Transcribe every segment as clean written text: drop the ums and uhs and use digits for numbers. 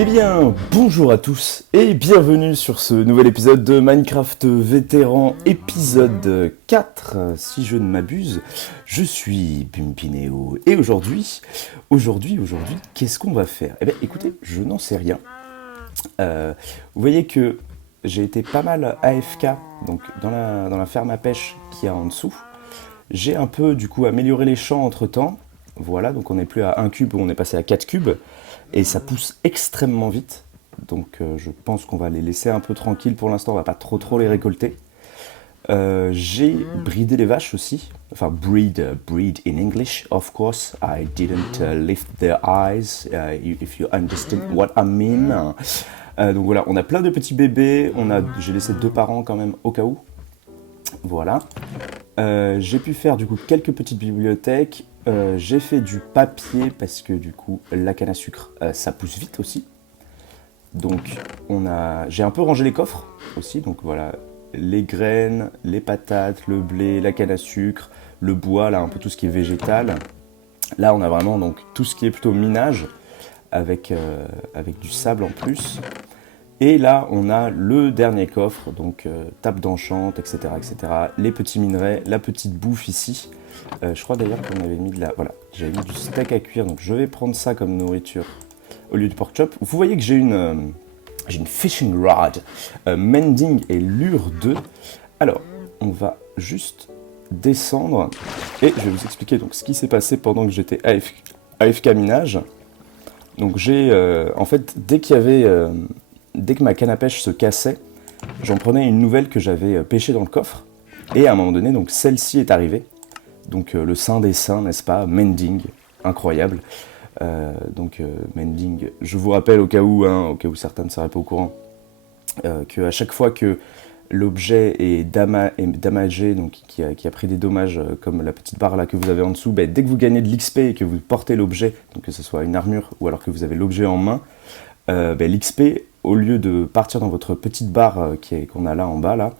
Eh bien, bonjour à tous et bienvenue sur ce nouvel épisode de Minecraft Vétéran, épisode 4, si je ne m'abuse. Je suis Pimpineo et aujourd'hui, qu'est-ce qu'on va faire? Eh bien, écoutez, je n'en sais rien. Vous voyez que j'ai été pas mal AFK, donc dans la ferme à pêche qu'il y a en dessous. J'ai un peu, du coup, amélioré les champs entre-temps. Voilà, donc on n'est plus à 1 cube, on est passé à 4 cubes. Et ça pousse extrêmement vite. Donc je pense qu'on va les laisser un peu tranquilles pour l'instant, on va pas trop les récolter. J'ai bridé les vaches aussi. Enfin, breed in English, of course. I didn't lift their eyes, if you understand what I mean. Donc voilà, on a plein de petits bébés. J'ai laissé 2 parents quand même au cas où. Voilà. J'ai pu faire du coup quelques petites bibliothèques. J'ai fait du papier parce que du coup la canne à sucre ça pousse vite aussi. Donc j'ai un peu rangé les coffres aussi. Donc voilà, les graines, les patates, le blé, la canne à sucre, le bois, là un peu tout ce qui est végétal. Là on a vraiment donc tout ce qui est plutôt minage avec du sable en plus. Et là, on a le dernier coffre, donc table d'enchant, etc., etc. Les petits minerais, la petite bouffe ici. Je crois d'ailleurs qu'on avait mis voilà, j'avais mis du steak à cuire, donc je vais prendre ça comme nourriture au lieu du pork chop. Vous voyez que j'ai une fishing rod, mending et lure 2. Alors, on va juste descendre et je vais vous expliquer donc ce qui s'est passé pendant que j'étais AFK minage. Donc en fait, dès que ma canne à pêche se cassait, j'en prenais une nouvelle que j'avais pêchée dans le coffre. Et à un moment donné, donc celle-ci est arrivée. Donc le saint des saints, n'est-ce pas? Mending, incroyable. Mending, je vous rappelle au cas où certains ne seraient pas au courant, qu'à chaque fois que l'objet est damagé, donc qui a pris des dommages, comme la petite barre là que vous avez en dessous, dès que vous gagnez de l'XP et que vous portez l'objet, donc que ce soit une armure ou alors que vous avez l'objet en main, l'XP, au lieu de partir dans votre petite barre qu'on a là en bas, là,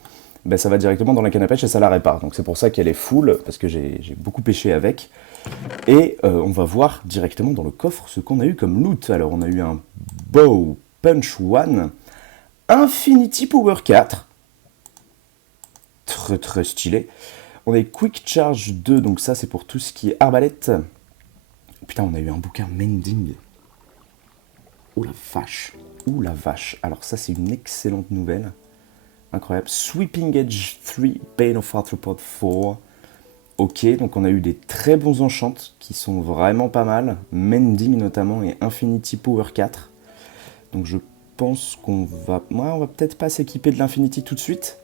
ça va directement dans la canne à pêche et ça la répare. Donc c'est pour ça qu'elle est full, parce que j'ai beaucoup pêché avec. Et on va voir directement dans le coffre ce qu'on a eu comme loot. Alors on a eu un Bow Punch 1, Infinity Power 4, très stylé. On a eu Quick Charge 2, donc ça c'est pour tout ce qui est arbalète. Putain, on a eu un bouquin Mending. Oh la vache. Alors ça c'est une excellente nouvelle. Incroyable. Sweeping Edge 3, Bane of Arthropod 4. Ok, donc on a eu des très bons enchants qui sont vraiment pas mal. Mending notamment et Infinity Power 4. Donc je pense qu'on va... on va peut-être pas s'équiper de l'Infinity tout de suite.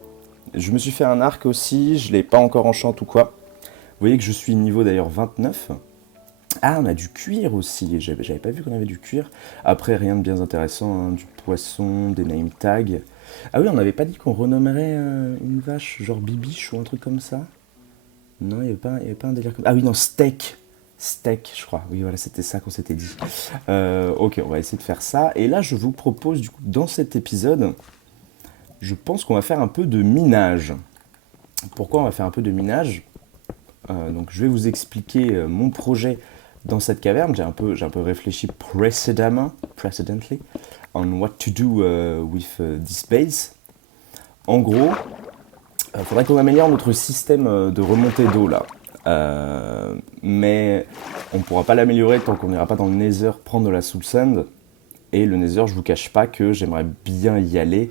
Je me suis fait un arc aussi, je l'ai pas encore enchant ou quoi. Vous voyez que je suis niveau d'ailleurs 29. Ah, on a du cuir aussi, j'avais pas vu qu'on avait du cuir. Après, rien de bien intéressant, hein, du poisson, des name tags. Ah oui, on n'avait pas dit qu'on renommerait une vache genre Bibiche ou un truc comme ça? Non, il n'y avait pas un délire comme ça. Ah oui, non, steak. Steak, je crois. Oui, voilà, c'était ça qu'on s'était dit. Ok, on va essayer de faire ça. Et là, je vous propose, du coup, dans cet épisode, je pense qu'on va faire un peu de minage. Pourquoi on va faire un peu de minage? Donc, je vais vous expliquer mon projet dans cette caverne. J'ai un peu réfléchi precedently, on what to do with this base. En gros, il faudrait qu'on améliore notre système de remontée d'eau là. Mais on ne pourra pas l'améliorer tant qu'on n'ira pas dans le Nether prendre de la Soul Sand. Et le Nether, je vous cache pas que j'aimerais bien y aller,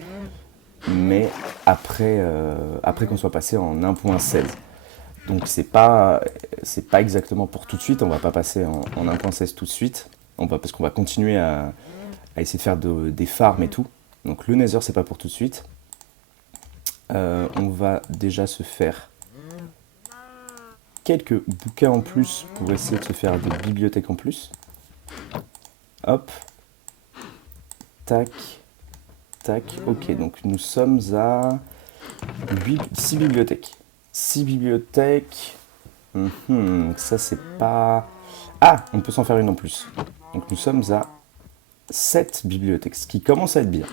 mais après qu'on soit passé en 1.16. Donc c'est pas exactement pour tout de suite, on va pas passer en 1.16 tout de suite, parce qu'on va continuer à essayer de faire des farms et tout. Donc le Nether c'est pas pour tout de suite. On va déjà se faire quelques bouquins en plus pour essayer de se faire des bibliothèques en plus. Hop. Tac. Tac. Ok, donc nous sommes à 6 bibliothèques. 6 bibliothèques. Ça c'est pas... Ah, on peut s'en faire une en plus. Donc nous sommes à 7 bibliothèques, ce qui commence à être bien.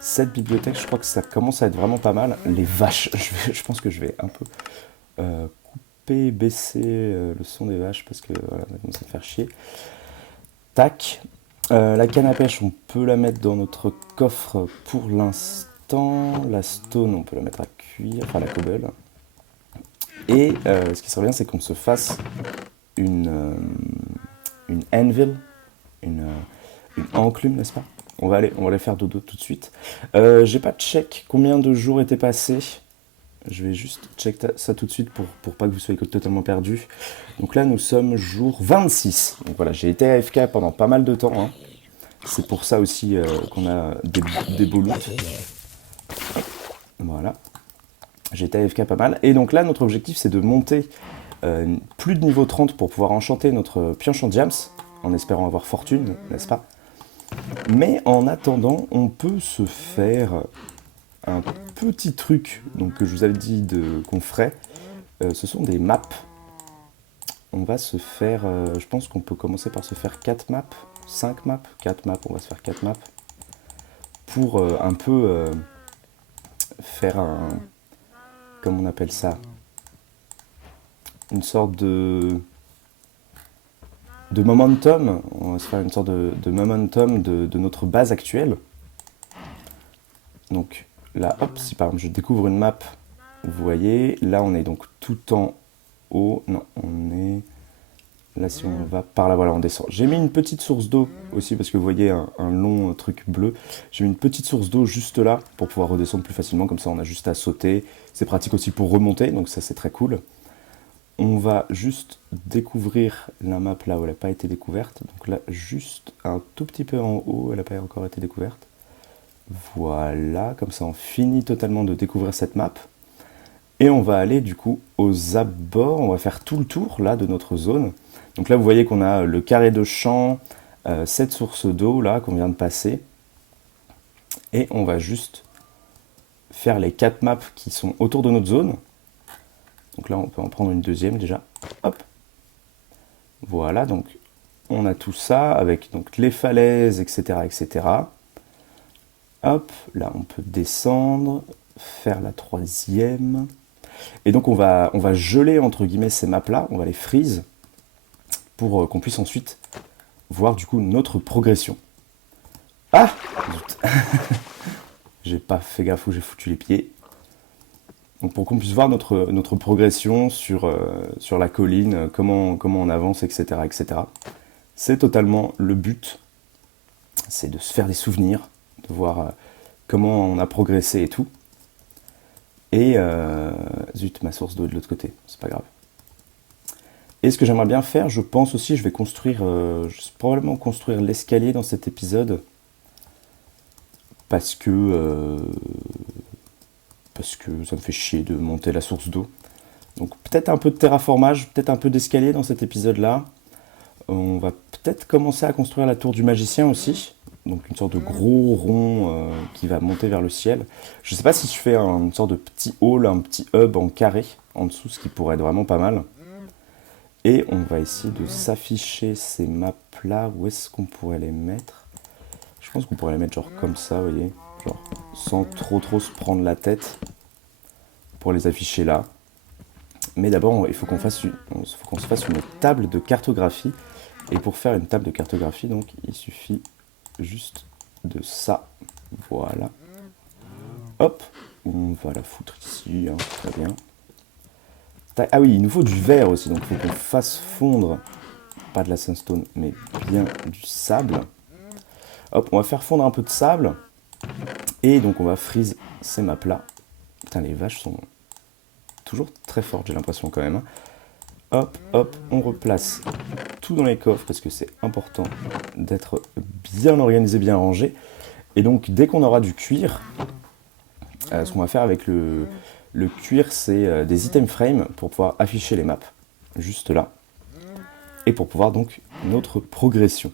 7 bibliothèques, je crois que ça commence à être vraiment pas mal. Les vaches, je pense que je vais un peu couper, baisser le son des vaches parce que voilà, ça va me faire chier. Tac. La canne à pêche, on peut la mettre dans notre coffre pour l'instant. La stone, on peut la mettre à cuire, enfin la cobble. Et ce qui serait bien, c'est qu'on se fasse une anvil, une, une enclume, n'est-ce pas? On va aller faire dodo tout de suite. J'ai pas check combien de jours étaient passés. Je vais juste check ça tout de suite pour pas que vous soyez totalement perdus. Donc là, nous sommes jour 26. Donc voilà, j'ai été AFK pendant pas mal de temps, hein. C'est pour ça aussi qu'on a des beaux loots. Voilà. J'ai été AFK pas mal. Et donc là, notre objectif, c'est de monter plus de niveau 30 pour pouvoir enchanter notre pioche en diams, en espérant avoir fortune, n'est-ce pas? Mais en attendant, on peut se faire un petit truc donc, que je vous avais dit qu'on ferait. Ce sont des maps. On va se faire, je pense qu'on peut commencer par se faire 4 maps, 5 maps, 4 maps, on va se faire 4 maps. Pour un peu faire un, comment on appelle ça, une sorte de momentum. On va se faire une sorte de momentum de notre base actuelle. Donc là, hop, si par exemple je découvre une map, vous voyez, là on est donc tout en haut. Non, on est... Là, si on va par là, voilà, on descend. J'ai mis une petite source d'eau aussi, parce que vous voyez un long truc bleu. J'ai mis une petite source d'eau juste là, pour pouvoir redescendre plus facilement. Comme ça, on a juste à sauter. C'est pratique aussi pour remonter, donc ça, c'est très cool. On va juste découvrir la map là où elle n'a pas été découverte. Donc là, juste un tout petit peu en haut, elle n'a pas encore été découverte. Voilà, comme ça, on finit totalement de découvrir cette map. Et on va aller du coup aux abords, on va faire tout le tour là de notre zone. Donc là vous voyez qu'on a le carré de champ, cette source d'eau là qu'on vient de passer. Et on va juste faire les 4 maps qui sont autour de notre zone. Donc là on peut en prendre une deuxième déjà. Hop. Voilà, donc on a tout ça avec donc les falaises, etc. etc. Hop, là on peut descendre, faire la troisième. Et donc on va geler entre guillemets ces maps là, on va les freeze pour qu'on puisse ensuite voir du coup notre progression. Ah, zut. J'ai pas fait gaffe où j'ai foutu les pieds. Donc pour qu'on puisse voir notre progression sur la colline, comment on avance, etc. etc. C'est totalement le but, c'est de se faire des souvenirs, de voir comment on a progressé et tout. Et zut, ma source d'eau est de l'autre côté, c'est pas grave. Et ce que j'aimerais bien faire, je pense aussi, je vais probablement construire l'escalier dans cet épisode. Parce que ça me fait chier de monter la source d'eau. Donc peut-être un peu de terraformage, peut-être un peu d'escalier dans cet épisode-là. On va peut-être commencer à construire la tour du magicien aussi. Donc une sorte de gros rond qui va monter vers le ciel. Je ne sais pas si je fais une sorte de petit hall, un petit hub en carré en dessous, ce qui pourrait être vraiment pas mal. Et on va essayer de s'afficher ces maps-là. Où est-ce qu'on pourrait les mettre? Je pense qu'on pourrait les mettre genre comme ça, vous voyez. Genre sans trop se prendre la tête pour les afficher là. Mais d'abord, il faut qu'on se fasse une table de cartographie. Et pour faire une table de cartographie, donc, il suffit juste de ça. Voilà. Hop. On va la foutre ici, hein, très bien. Ah oui, il nous faut du verre aussi, donc il faut qu'on fasse fondre, pas de la sandstone, mais bien du sable. Hop, on va faire fondre un peu de sable. Et donc on va freeze ces maps là. Putain, les vaches sont toujours très fortes, j'ai l'impression quand même. Hop, hop, on replace tout dans les coffres parce que c'est important d'être bien organisé, bien rangé. Et donc dès qu'on aura du cuir, ce qu'on va faire avec le cuir, c'est des item frames pour pouvoir afficher les maps, juste là. Et pour pouvoir donc notre progression.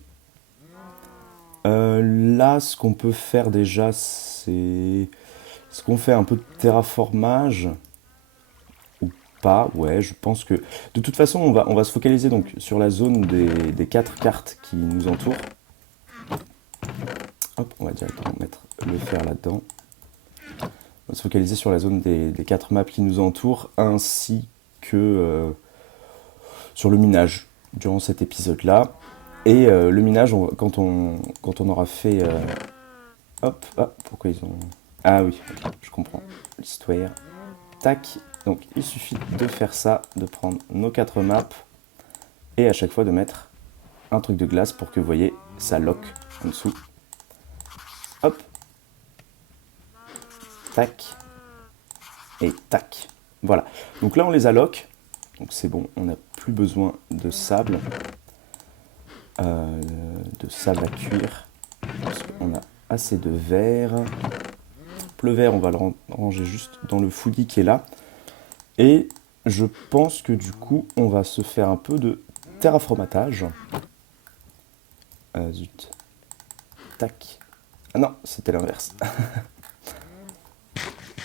Là, ce qu'on peut faire déjà, c'est... Est-ce qu'on fait un peu de terraformage ou pas? Ouais, je pense que... De toute façon, on va se focaliser donc sur la zone des 4 cartes qui nous entourent. Hop, on va directement mettre le fer là-dedans. On va se focaliser sur la zone des 4 maps qui nous entourent, ainsi que sur le minage durant cet épisode-là. Et le minage, quand on aura fait... hop, ah, pourquoi ils ont... Ah oui, ok, je comprends. L'histoire. Tac. Donc il suffit de faire ça, de prendre nos 4 maps, et à chaque fois de mettre un truc de glace pour que vous voyez, ça lock en dessous. Hop. Tac. Et tac. Voilà. Donc là on les a lock. Donc c'est bon, on n'a plus besoin de sable. De sable à cuire. Parce qu'on a assez de verre. Le verre, on va le ranger juste dans le fouillis qui est là. Et je pense que du coup, on va se faire un peu de terraformatage. Zut. Tac. Ah non, c'était l'inverse.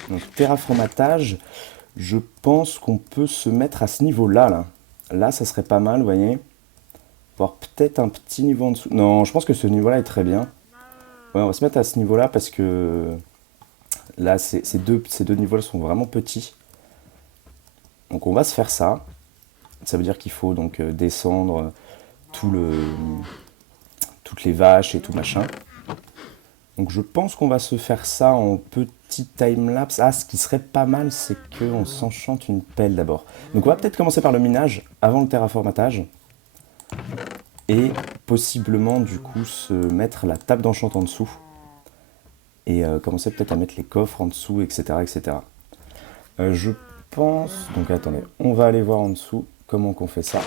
Donc terraformatage, je pense qu'on peut se mettre à ce niveau-là. Là, ça serait pas mal, vous voyez. Voire peut-être un petit niveau en dessous. Non, je pense que ce niveau-là est très bien. Ouais, on va se mettre à ce niveau-là parce que là, ces deux niveaux-là sont vraiment petits. Donc on va se faire ça. Ça veut dire qu'il faut donc descendre toutes les vaches et tout machin. Donc je pense qu'on va se faire ça en petit timelapse. Ah, ce qui serait pas mal, c'est qu'on s'enchante une pelle d'abord. Donc on va peut-être commencer par le minage avant le terraformatage. Et possiblement du coup se mettre la table d'enchant en dessous. Et commencer peut-être à mettre les coffres en dessous, etc. etc. Je pense... Donc attendez, on va aller voir en dessous comment qu'on fait ça.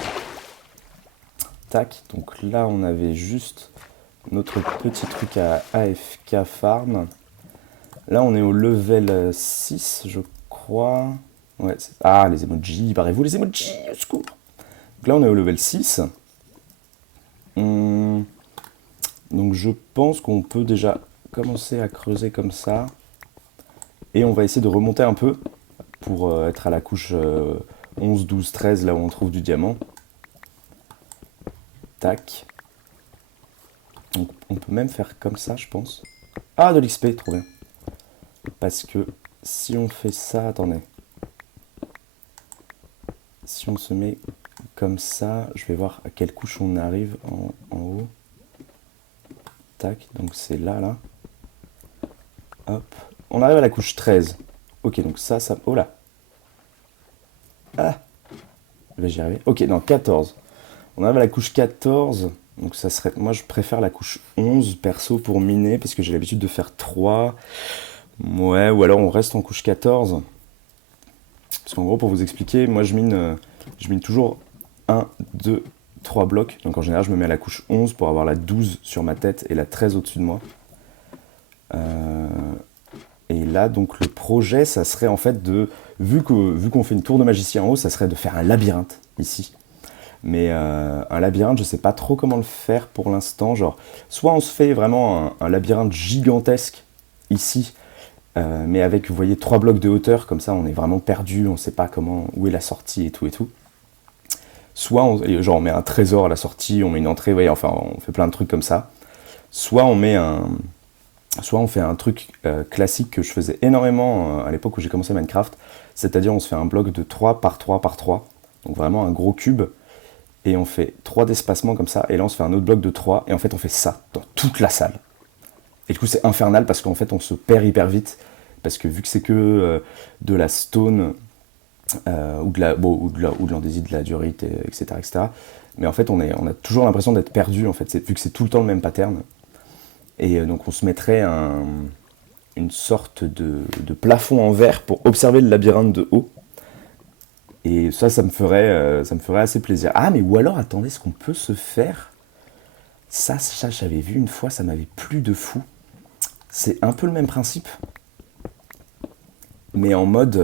Tac, donc là on avait juste notre petit truc à AFK farm. Là on est au level 6 je crois. Ouais, ah les emojis, barrez-vous les emojis, au secours. Donc là on est au level 6. Donc je pense qu'on peut déjà commencer à creuser comme ça. Et on va essayer de remonter un peu pour être à la couche 11, 12, 13, là où on trouve du diamant. Tac. Donc on peut même faire comme ça, je pense. Ah, de l'XP, trop bien. Parce que si on fait ça, attendez. Si on se met comme ça, je vais voir à quelle couche on arrive en haut. Tac, donc c'est là. Hop. On arrive à la couche 13. Ok, donc ça... Oh là. Ah. J'y arriver. Ok, non, 14. On arrive à la couche 14. Donc ça serait... Moi, je préfère la couche 11, perso, pour miner, parce que j'ai l'habitude de faire 3. Ouais, ou alors on reste en couche 14. Parce qu'en gros, pour vous expliquer, moi, je mine toujours 1, 2, 3 blocs. Donc en général, je me mets à la couche 11 pour avoir la 12 sur ma tête et la 13 au-dessus de moi. Et là, donc, le projet, ça serait en fait de... Vu qu'on fait une tour de magicien en haut, ça serait de faire un labyrinthe, ici. Mais un labyrinthe, je sais pas trop comment le faire pour l'instant. Genre, soit on se fait vraiment un labyrinthe gigantesque, ici, mais avec, vous voyez, 3 blocs de hauteur, comme ça, on est vraiment perdu, on sait pas où est la sortie et tout et tout. Soit, on met un trésor à la sortie, on met une entrée, vous voyez, enfin, on fait plein de trucs comme ça. Soit on fait un truc classique que je faisais énormément à l'époque où j'ai commencé Minecraft, c'est-à-dire on se fait un bloc de 3 par 3 par 3, donc vraiment un gros cube, et on fait 3 d'espacement comme ça, et là on se fait un autre bloc de 3, et en fait on fait ça dans toute la salle. Et du coup c'est infernal parce qu'en fait on se perd hyper vite, parce que vu que c'est que de la stone, ou de l'andésite, de la diorite, etc., etc., mais en fait on a toujours l'impression d'être perdu, en fait, vu que c'est tout le temps le même pattern. Et donc on se mettrait une sorte de plafond en verre pour observer le labyrinthe de haut. Et ça me ferait assez plaisir. Ah, mais ou alors, attendez, ce qu'on peut se faire, ça j'avais vu une fois, ça m'avait plu de fou. C'est un peu le même principe, mais en mode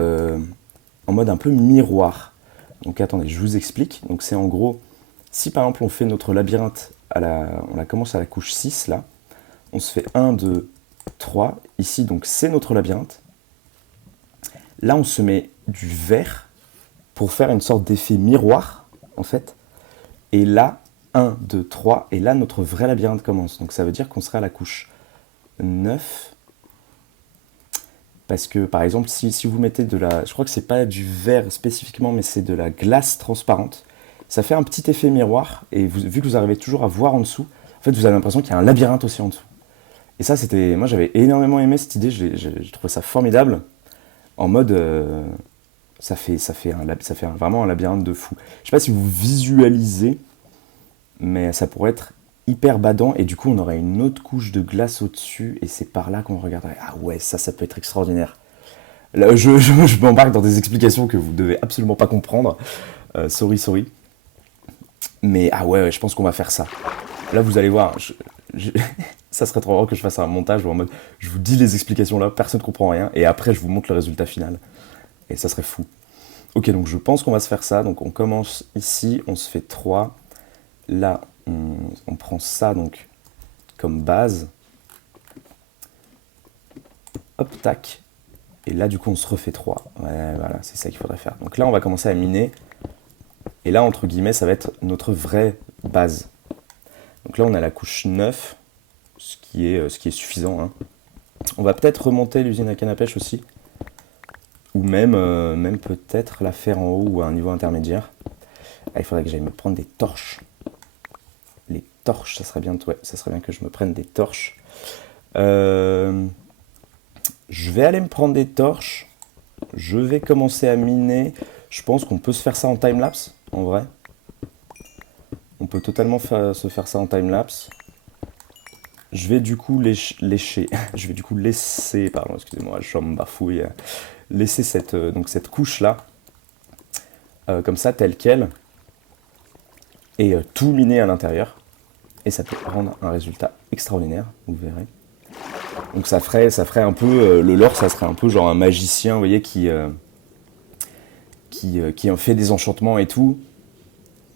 un peu miroir. Donc attendez, je vous explique. Donc c'est en gros, si par exemple on fait notre labyrinthe, on la commence à la couche 6 là, on se fait 1, 2, 3. Ici, donc, c'est notre labyrinthe. Là, on se met du vert pour faire une sorte d'effet miroir, en fait. Et là, 1, 2, 3. Et là, notre vrai labyrinthe commence. Donc, ça veut dire qu'on serait à la couche 9. Parce que, par exemple, si vous mettez je crois que c'est pas du verre spécifiquement, mais c'est de la glace transparente. ça fait un petit effet miroir, et vu que vous arrivez toujours à voir en dessous, en fait, vous avez l'impression qu'il y a un labyrinthe aussi en dessous. Et ça, moi j'avais énormément aimé cette idée, j'ai trouvé ça formidable, en mode, vraiment un labyrinthe de fou. Je sais pas si vous visualisez, mais ça pourrait être hyper badant, et du coup on aurait une autre couche de glace au-dessus, et c'est par là qu'on regarderait. Ah ouais, ça peut être extraordinaire. Là, je m'embarque dans des explications que vous devez absolument pas comprendre. Sorry. Mais ah ouais, je pense qu'on va faire ça. Là, vous allez voir. Ça serait trop drôle que je fasse un montage où en mode je vous dis les explications là, personne ne comprend rien, et après je vous montre le résultat final. Et ça serait fou. Ok, donc je pense qu'on va se faire ça. Donc on commence ici, on se fait 3. Là, on prend ça donc comme base. Hop, tac. Et là, du coup, on se refait 3. Ouais, voilà, c'est ça qu'il faudrait faire. Donc là, on va commencer à miner. Et là, entre guillemets, ça va être notre vraie base. Donc là, on a la couche 9, ce qui est suffisant. Hein. On va peut-être remonter l'usine à canne à pêche aussi. Ou même peut-être la faire en haut ou à un niveau intermédiaire. Ah, il faudrait que j'aille me prendre des torches. Les torches, ça serait bien que je me prenne des torches. Je vais aller me prendre des torches. Je vais commencer à miner. Je pense qu'on peut se faire ça en timelapse, en vrai. On peut totalement se faire ça en timelapse. Je vais du coup lécher. Je vais du coup laisser, pardon, excusez-moi, je me bafouille. Laisser cette couche-là, comme ça, telle qu'elle. Et tout miner à l'intérieur. Et ça peut rendre un résultat extraordinaire, vous verrez. Donc ça ferait un peu, le lore, ça serait un peu genre un magicien, vous voyez, qui en fait des enchantements et tout.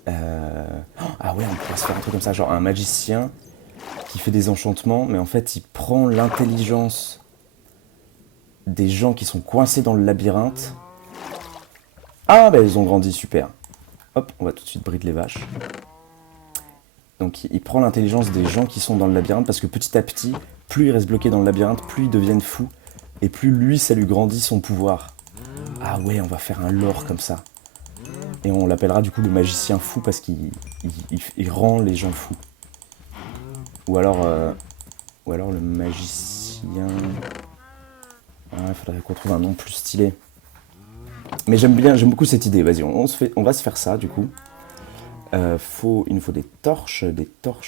Ah ouais, on pourrait se faire un truc comme ça, genre un magicien qui fait des enchantements, mais en fait il prend l'intelligence des gens qui sont coincés dans le labyrinthe. Ah bah ils ont grandi, super. Hop, on va tout de suite bride les vaches. Donc il prend l'intelligence des gens qui sont dans le labyrinthe, parce que petit à petit, plus ils restent bloqués dans le labyrinthe, plus ils deviennent fous, et plus lui, ça lui grandit son pouvoir. Ah ouais, on va faire un lore comme ça. Et on l'appellera du coup le magicien fou, parce qu'il rend les gens fous. Ou alors le magicien... Ah, faudrait qu'on trouve un nom plus stylé. Mais j'aime beaucoup cette idée, vas-y, on va se faire ça du coup. Il nous faut des torches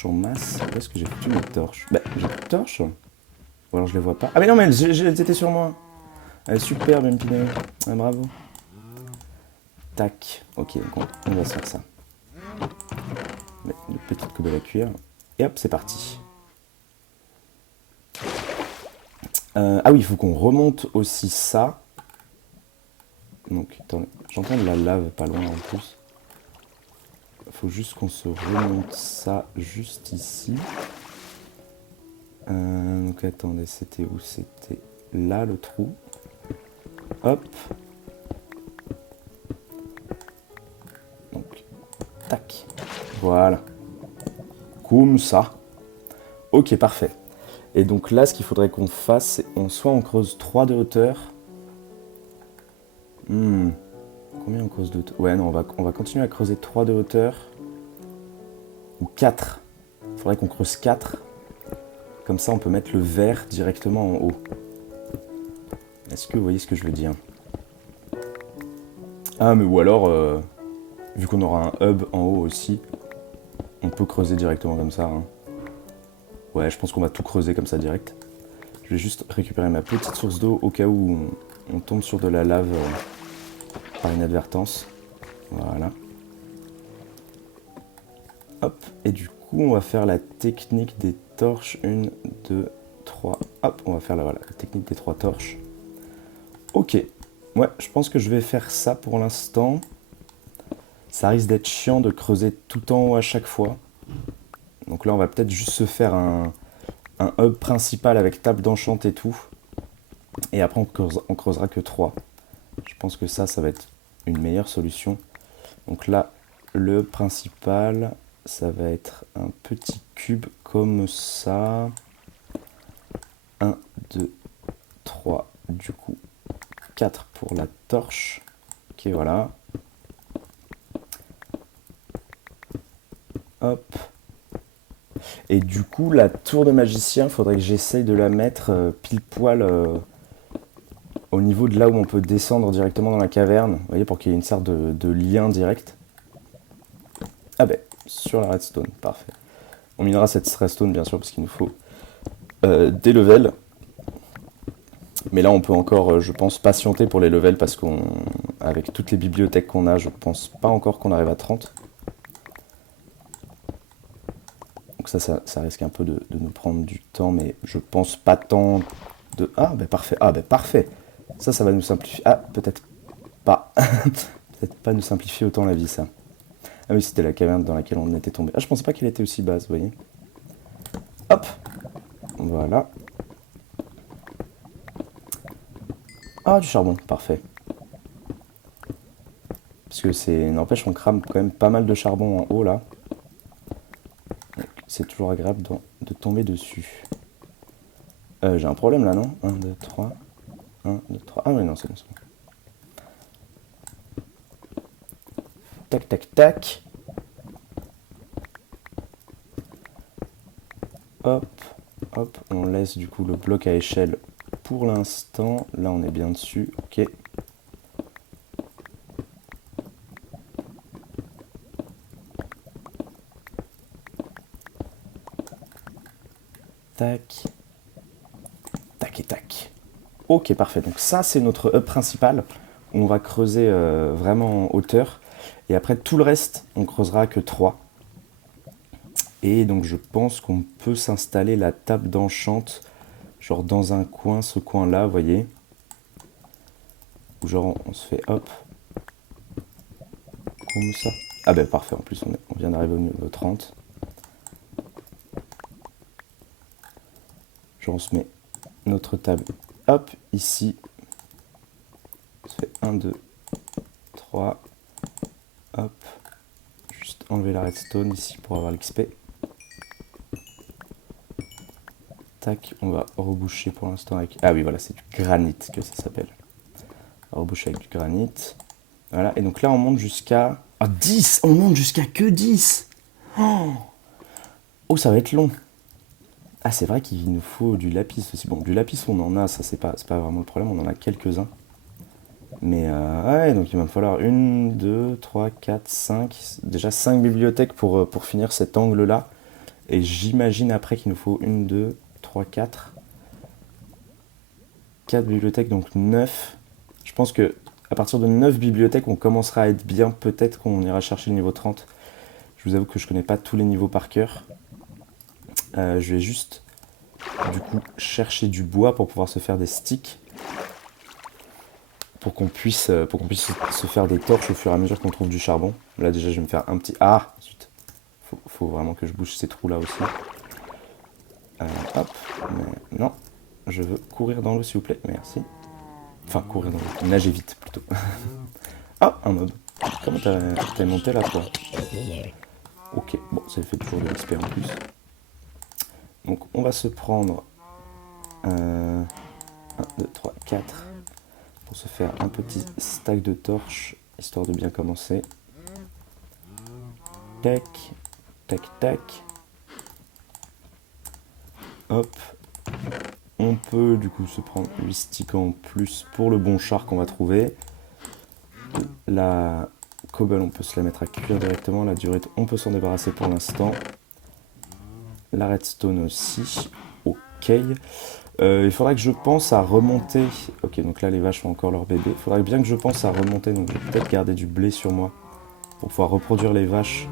en masse. Où est-ce que j'ai foutu mes torches? Bah, j'ai plus de torches. Ou alors je les vois pas. Ah mais non, mais elles étaient sur moi. Super, bien piné. Bravo. Tac. Ok, donc on va se faire ça. Une petite coupe à la cuillère. Et hop, c'est parti. Ah oui, il faut qu'on remonte aussi ça. Donc, attendez, j'entends de la lave pas loin en plus. Faut juste qu'on se remonte ça juste ici. Donc attendez, c'était où? C'était là le trou. Hop. Donc, tac. Voilà. Comme ça. Ok, parfait. Et donc là, ce qu'il faudrait qu'on fasse, c'est soit on creuse 3 de hauteur. Combien on creuse de hauteur? Ouais, non, on va continuer à creuser 3 de hauteur. Ou 4. Il faudrait qu'on creuse 4. Comme ça, on peut mettre le verre directement en haut. Est-ce que vous voyez ce que je veux dire? Ah, mais ou alors, vu qu'on aura un hub en haut aussi, on peut creuser directement comme ça. Hein. Ouais, je pense qu'on va tout creuser comme ça direct. Je vais juste récupérer ma petite source d'eau au cas où on tombe sur de la lave par inadvertance. Voilà. Hop, et du coup, on va faire la technique des torches. 1, 2, 3. Hop, on va faire la technique des 3 torches. Ok. Ouais, je pense que je vais faire ça pour l'instant. Ça risque d'être chiant de creuser tout en haut à chaque fois. Donc là, on va peut-être juste se faire un hub principal avec table d'enchant et tout. Et après, on creusera que 3. Je pense que ça va être une meilleure solution. Donc là, le hub principal, ça va être un petit cube comme ça. 1, 2, 3, du coup 4 pour la torche. Ok, voilà. Hop. Et du coup, la tour de magicien, faudrait que j'essaye de la mettre pile poil au niveau de là où on peut descendre directement dans la caverne. Vous voyez, pour qu'il y ait une sorte de lien direct. Ah ben, sur la redstone, parfait. On minera cette redstone bien sûr parce qu'il nous faut des levels. Mais là on peut encore, je pense, patienter pour les levels parce qu'avec toutes les bibliothèques qu'on a, je pense pas encore qu'on arrive à 30. Donc ça risque un peu de nous prendre du temps, mais je pense pas tant de... Ah ben parfait, Ça va nous simplifier... Ah, peut-être pas. Peut-être pas nous simplifier autant la vie, ça. Ah oui, c'était la caverne dans laquelle on était tombé. Ah, je pensais pas qu'elle était aussi basse, vous voyez. Hop. Voilà. Ah, du charbon, parfait. Parce que n'empêche, on crame quand même pas mal de charbon en haut, là. C'est toujours agréable de tomber dessus. J'ai un problème, là, non 1, 2, 3. 1, 2, 3. Ah oui, non, c'est bon, c'est bon. Tac, tac, tac. Hop, hop. On laisse, du coup, le bloc à échelle pour l'instant. Là, on est bien dessus. Ok. Tac. Tac et tac. Ok, parfait. Donc ça, c'est notre hub principal. On va creuser vraiment en hauteur. Et après, tout le reste, on creusera que 3. Et donc, je pense qu'on peut s'installer la table d'enchant, genre dans un coin, ce coin-là, vous voyez. Ou genre, on se fait hop. Comme ça. Ah ben parfait, en plus, on vient d'arriver au niveau 30. Genre, on se met notre table, hop, ici. On se fait 1, 2, 3. Hop. Juste enlever la redstone ici pour avoir l'XP. Tac, on va reboucher pour l'instant avec... Ah oui, voilà, c'est du granit que ça s'appelle. On va reboucher avec du granit. Voilà, et donc là, on monte jusqu'à... Ah, 10. On monte jusqu'à que 10. Oh, ça va être long. Ah, c'est vrai qu'il nous faut du lapis aussi. Bon, du lapis, on en a, ça, c'est pas vraiment le problème. On en a quelques-uns. Mais ouais, donc il va me falloir 1, 2, 3, 4, 5. Déjà 5 bibliothèques pour finir cet angle-là. Et j'imagine après qu'il nous faut 1, 2, 3, 4. 4 bibliothèques, donc 9. Je pense que à partir de 9 bibliothèques, on commencera à être bien. Peut-être qu'on ira chercher le niveau 30. Je vous avoue que je connais pas tous les niveaux par cœur. Je vais juste, du coup, chercher du bois pour pouvoir se faire des sticks. Pour qu'on puisse se faire des torches au fur et à mesure qu'on trouve du charbon. Là déjà je vais me faire un petit... Ah zut. Faut vraiment que je bouge ces trous là aussi. Hop. Mais non. Je veux courir dans l'eau s'il vous plaît. Merci. Enfin courir dans l'eau. Nager vite plutôt. Ah un mob. Comment t'es monté là toi? Ok. Bon ça fait toujours de l'XP en plus. Donc on va se prendre 1, 2, 3, 4. Pour se faire un petit stack de torches, histoire de bien commencer. Tac, tac, tac. Hop. On peut du coup se prendre 8 sticks en plus pour le bon char qu'on va trouver. La cobble, on peut se la mettre à cuire directement. La durite, on peut s'en débarrasser pour l'instant. La redstone aussi. Ok. Il faudrait que je pense à remonter... Ok, donc là, les vaches font encore leur bébé. Il faudrait bien que je pense à remonter. Donc, je vais peut-être garder du blé sur moi pour pouvoir reproduire les vaches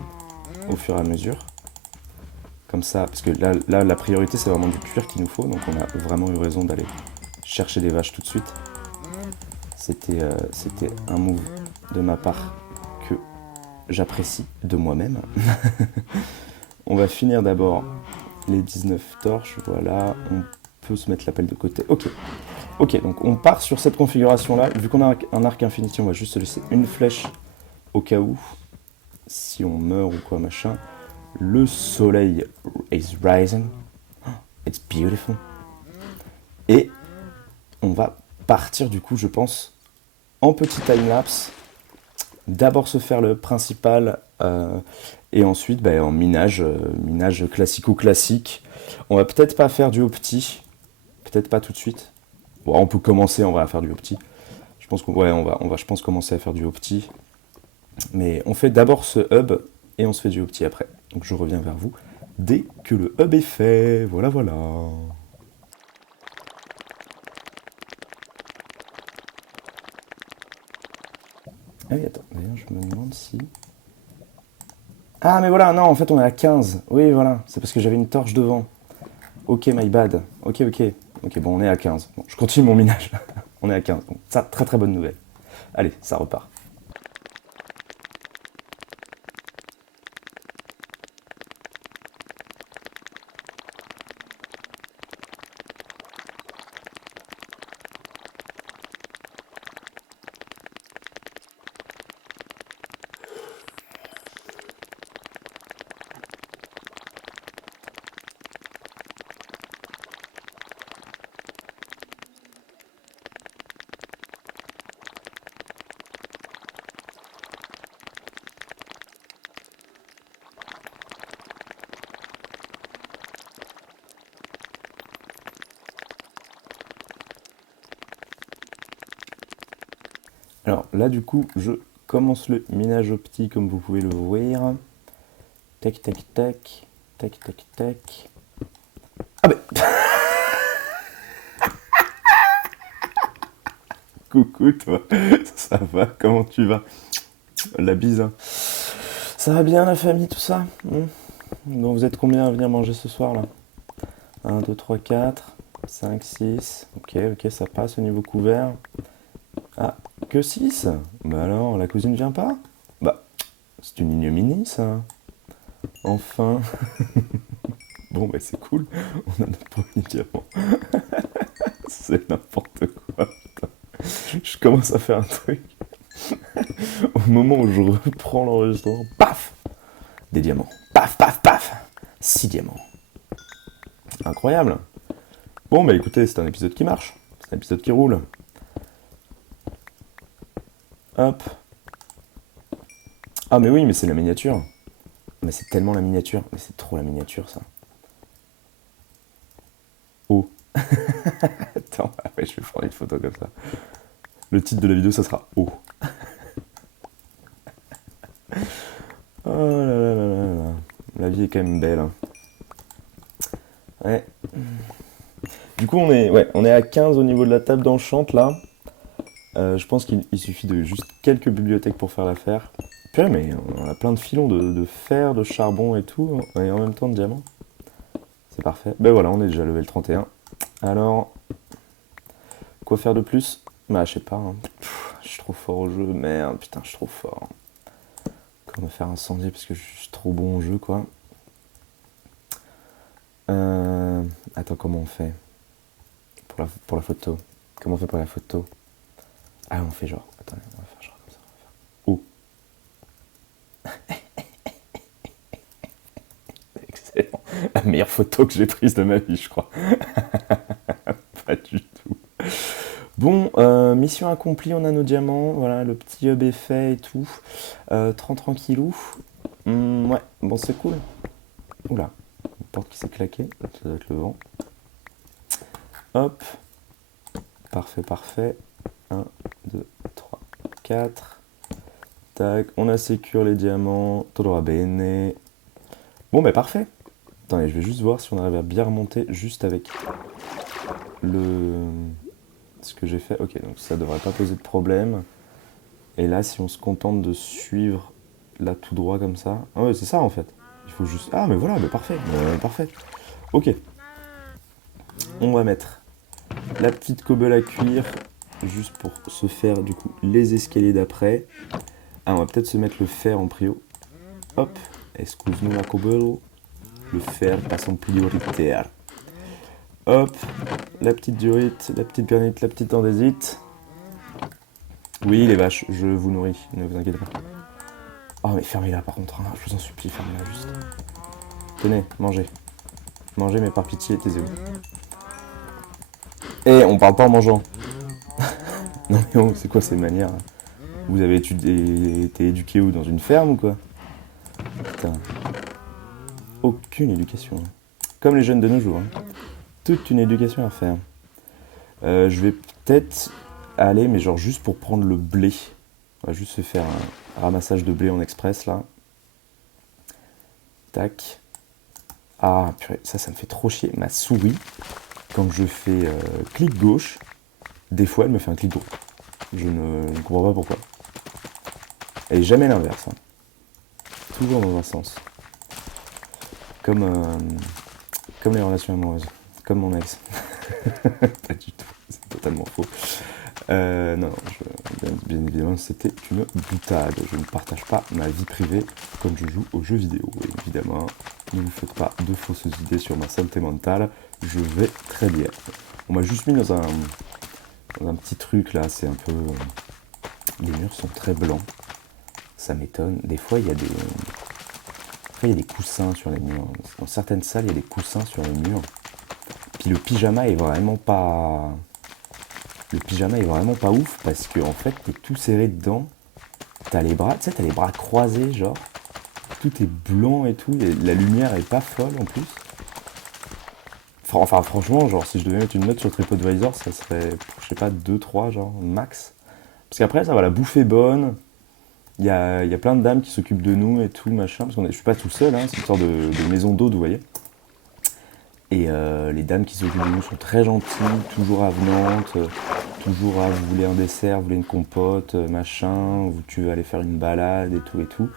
au fur et à mesure. Comme ça, parce que là la priorité, c'est vraiment du cuir qu'il nous faut. Donc, on a vraiment eu raison d'aller chercher des vaches tout de suite. C'était un move de ma part que j'apprécie de moi-même. On va finir d'abord les 19 torches. Voilà, on peut se mettre la pelle de côté. Ok, donc on part sur cette configuration-là. Vu qu'on a un arc infinity, on va juste se laisser une flèche au cas où, si on meurt ou quoi, machin. Le soleil is rising. It's beautiful. Et on va partir du coup, je pense, en petit timelapse d'abord se faire le principal et ensuite en minage, minage classico-classique. On va peut-être pas faire du opti, peut-être pas tout de suite. Bon, on peut commencer, on va faire du opti. Je pense qu'on je pense commencer à faire du opti. Mais on fait d'abord ce hub et on se fait du opti après. Donc je reviens vers vous dès que le hub est fait. Voilà, voilà. Ah oui, attends, d'ailleurs, je me demande si... Ah, mais voilà, non, en fait, on est à 15. Oui, voilà, c'est parce que j'avais une torche devant. Ok, my bad. Ok, ok. Ok, bon, on est à 15. Bon, je continue mon minage. On est à 15. Donc, ça, très très bonne nouvelle. Allez, ça repart. Alors là, du coup, je commence le minage opti comme vous pouvez le voir. Tac, tac, tac. Tac, tac, tac. Ah ben coucou toi, ça va, comment tu vas? La bise, hein. Ça va bien la famille, tout ça? Donc vous êtes combien à venir manger ce soir là? 1, 2, 3, 4, 5, 6. Ok, ok, ça passe au niveau couvert. Ah, que 6? Bah alors, la cousine vient pas? Bah, c'est une ignominie ça. Enfin. Bon, bah c'est cool, on a notre premier diamant. C'est n'importe quoi. Je commence à faire un truc. Au moment où je reprends l'enregistrement, paf! Des diamants. Paf, paf, paf! 6 diamants. Incroyable. Bon, bah écoutez, c'est un épisode qui marche. C'est un épisode qui roule. Hop. Ah, mais oui, mais c'est la miniature. Mais c'est tellement la miniature. Mais c'est trop la miniature, ça. Oh. Attends, ouais, je vais prendre une photo comme ça. Le titre de la vidéo, ça sera Oh. Oh là là là là là. La vie est quand même belle. Hein. Ouais. Du coup, on est à 15 au niveau de la table d'enchant, là. Je pense qu'il suffit de juste quelques bibliothèques pour faire l'affaire. Purée, mais on a plein de filons de fer, de charbon et tout, et en même temps de diamants. C'est parfait. Ben voilà, on est déjà level 31. Alors, quoi faire de plus? Bah, je sais pas. Hein. Je suis trop fort au jeu. Merde, putain, je suis trop fort. Comment me faire incendier parce que je suis trop bon au jeu, quoi. Attends, comment on fait pour la photo? Comment on fait pour la photo? Ah, on fait genre. Attendez, on va faire genre comme ça. On va faire Oh. Excellent. La meilleure photo que j'ai prise de ma vie, je crois. Pas du tout. Bon, mission accomplie, on a nos diamants. Voilà, le petit hub est fait et tout. 30 tranquillou. Ouais, bon, c'est cool. Oula, une porte qui s'est claquée. Ça doit être le vent. Hop. Parfait, parfait. 1, 2, 3, 4. Tac, on a sécure les diamants. Todo va bene. Bon, bah parfait. Attendez, je vais juste voir si on arrive à bien remonter juste avec ce que j'ai fait. Ok, donc ça devrait pas poser de problème. Et là, si on se contente de suivre là tout droit comme ça. Ah ouais, c'est ça en fait. Il faut juste... Ah, mais voilà, mais parfait. Parfait. Ok. On va mettre la petite cobble à cuire juste pour se faire du coup les escaliers d'après. Ah, on va peut-être se mettre le fer en prio. Hop, excuse-nous la cobble. Le fer passe en prioritaire. Hop, la petite durite, la petite granite, la petite andésite. Oui, les vaches, je vous nourris, ne vous inquiétez pas. Oh, mais fermez-la par contre, hein, je vous en supplie, fermez-la juste. Tenez, mangez. Mangez, mais par pitié, taisez-vous. Eh, on parle pas en mangeant. Non mais oh, c'est quoi ces manières? Vous avez été éduqué où? Dans une ferme ou quoi? Putain, aucune éducation. Comme les jeunes de nos jours. Hein. Toute une éducation à faire. Je vais peut-être aller, mais genre juste pour prendre le blé. On va juste se faire un ramassage de blé en express là. Tac. Ah purée, ça me fait trop chier. Ma souris, quand je fais clic gauche, des fois elle me fait un clic droit. Je ne comprends pas pourquoi. Et jamais l'inverse. Hein. Toujours dans un sens. Comme les relations amoureuses. Comme mon ex. Pas du tout. C'est totalement faux. Non, bien évidemment, c'était une boutade. Je ne partage pas ma vie privée comme je joue aux jeux vidéo. Et évidemment, ne vous faites pas de fausses idées sur ma santé mentale. Je vais très bien. On m'a juste mis dans un petit truc là. C'est un peu... Les murs sont très blancs. Ça m'étonne. Des fois, il y a des... Après, il y a des coussins sur les murs. Dans certaines salles, il y a des coussins sur les murs. Puis le pyjama est vraiment pas... Le pyjama est vraiment pas ouf parce que en fait t'es tout serré dedans. T'as les bras, tu sais, t'as les bras croisés, genre. Tout est blanc et tout. Et la lumière est pas folle en plus. Enfin franchement, genre si je devais mettre une note sur TripAdvisor, ça serait, je sais pas, 2-3 genre, max. Parce qu'après ça va, la bouffe est bonne. Il y a plein de dames qui s'occupent de nous et tout, machin. Parce que je suis pas tout seul, hein, c'est une sorte de maison d'hôte, vous voyez. Et les dames qui s'occupent de nous sont très gentilles, toujours avenantes, toujours vous voulez un dessert, vous voulez une compote, machin, tu veux aller faire une balade et tout et tout.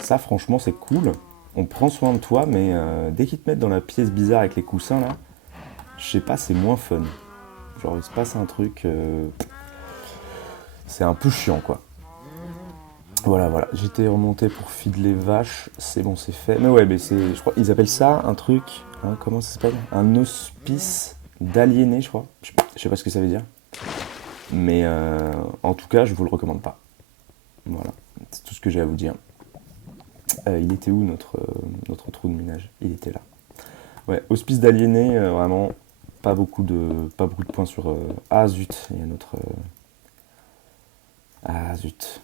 Ça franchement c'est cool, on prend soin de toi, mais dès qu'ils te mettent dans la pièce bizarre avec les coussins là, je sais pas, c'est moins fun. Genre il se passe un truc, c'est un peu chiant quoi. Voilà, j'étais remonté pour feed les vaches, c'est bon, c'est fait. Mais ouais, mais je crois, ils appellent ça un truc, hein, comment ça s'appelle? Un hospice d'aliénés, je crois. Je sais pas ce que ça veut dire. Mais en tout cas, je vous le recommande pas. Voilà, c'est tout ce que j'ai à vous dire. Il était où notre trou de ménage? Il était là. Ouais, hospice d'aliénés, vraiment, pas beaucoup de points sur... Ah zut, il y a notre... Ah zut.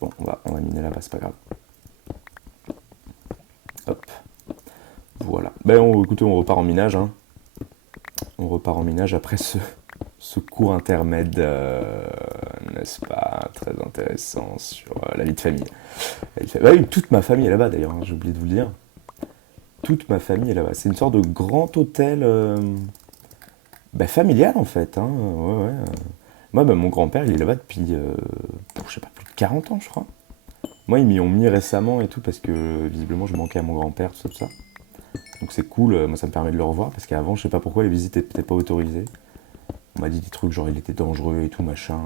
Bon, on va miner là-bas, c'est pas grave. Hop. Voilà. Écoutez, on repart en minage. Hein. On repart en minage après ce cours intermède, n'est-ce pas, très intéressant sur la vie de famille. Oui, toute ma famille est là-bas d'ailleurs, hein, j'ai oublié de vous le dire. Toute ma famille est là-bas. C'est une sorte de grand hôtel familial en fait. Hein. Ouais. Moi, mon grand-père, il est là-bas depuis, je sais pas, plus de 40 ans, je crois. Moi, ils m'y ont mis récemment et tout parce que visiblement, je manquais à mon grand-père, tout ça. Donc c'est cool, moi ça me permet de le revoir parce qu'avant, je sais pas pourquoi, les visites étaient pas autorisées. On m'a dit des trucs genre il était dangereux et tout, machin.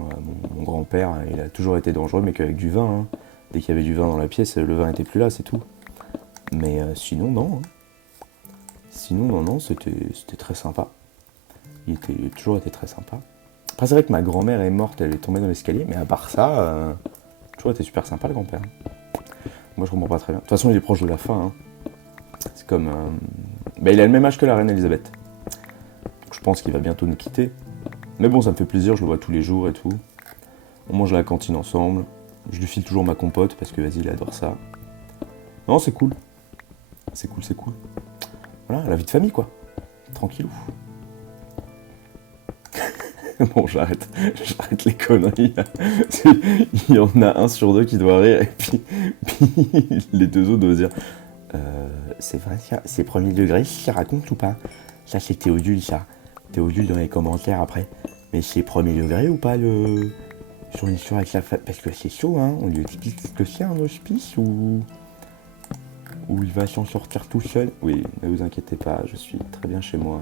Mon grand-père, il a toujours été dangereux, mais qu'avec du vin. Hein. Dès qu'il y avait du vin dans la pièce, le vin était plus là, c'est tout. Mais sinon, non. Hein. Sinon, non, c'était très sympa. Il a toujours été très sympa. Après, c'est vrai que ma grand-mère est morte, elle est tombée dans l'escalier, mais à part ça, toujours été super sympa le grand-père. Moi, je comprends pas très bien. De toute façon, il est proche de la fin. Hein. C'est comme... il a le même âge que la reine Elisabeth. Donc, je pense qu'il va bientôt nous quitter. Mais bon, ça me fait plaisir, je le vois tous les jours et tout. On mange à la cantine ensemble. Je lui file toujours ma compote parce que, vas-y, il adore ça. Non, c'est cool. C'est cool. Voilà, la vie de famille, quoi. Tranquillou. Bon, j'arrête les conneries. Il y en a un sur deux qui doit rire et puis les deux autres doivent dire c'est vrai, c'est premier degré, ça raconte ou pas? Ça, c'est Théodule, ça. Théodule dans les commentaires après. Mais c'est premier degré ou pas sur l'histoire avec la femme? Parce que c'est chaud, hein. On lui explique ce que c'est un hospice ou il va s'en sortir tout seul. Oui, ne vous inquiétez pas, je suis très bien chez moi.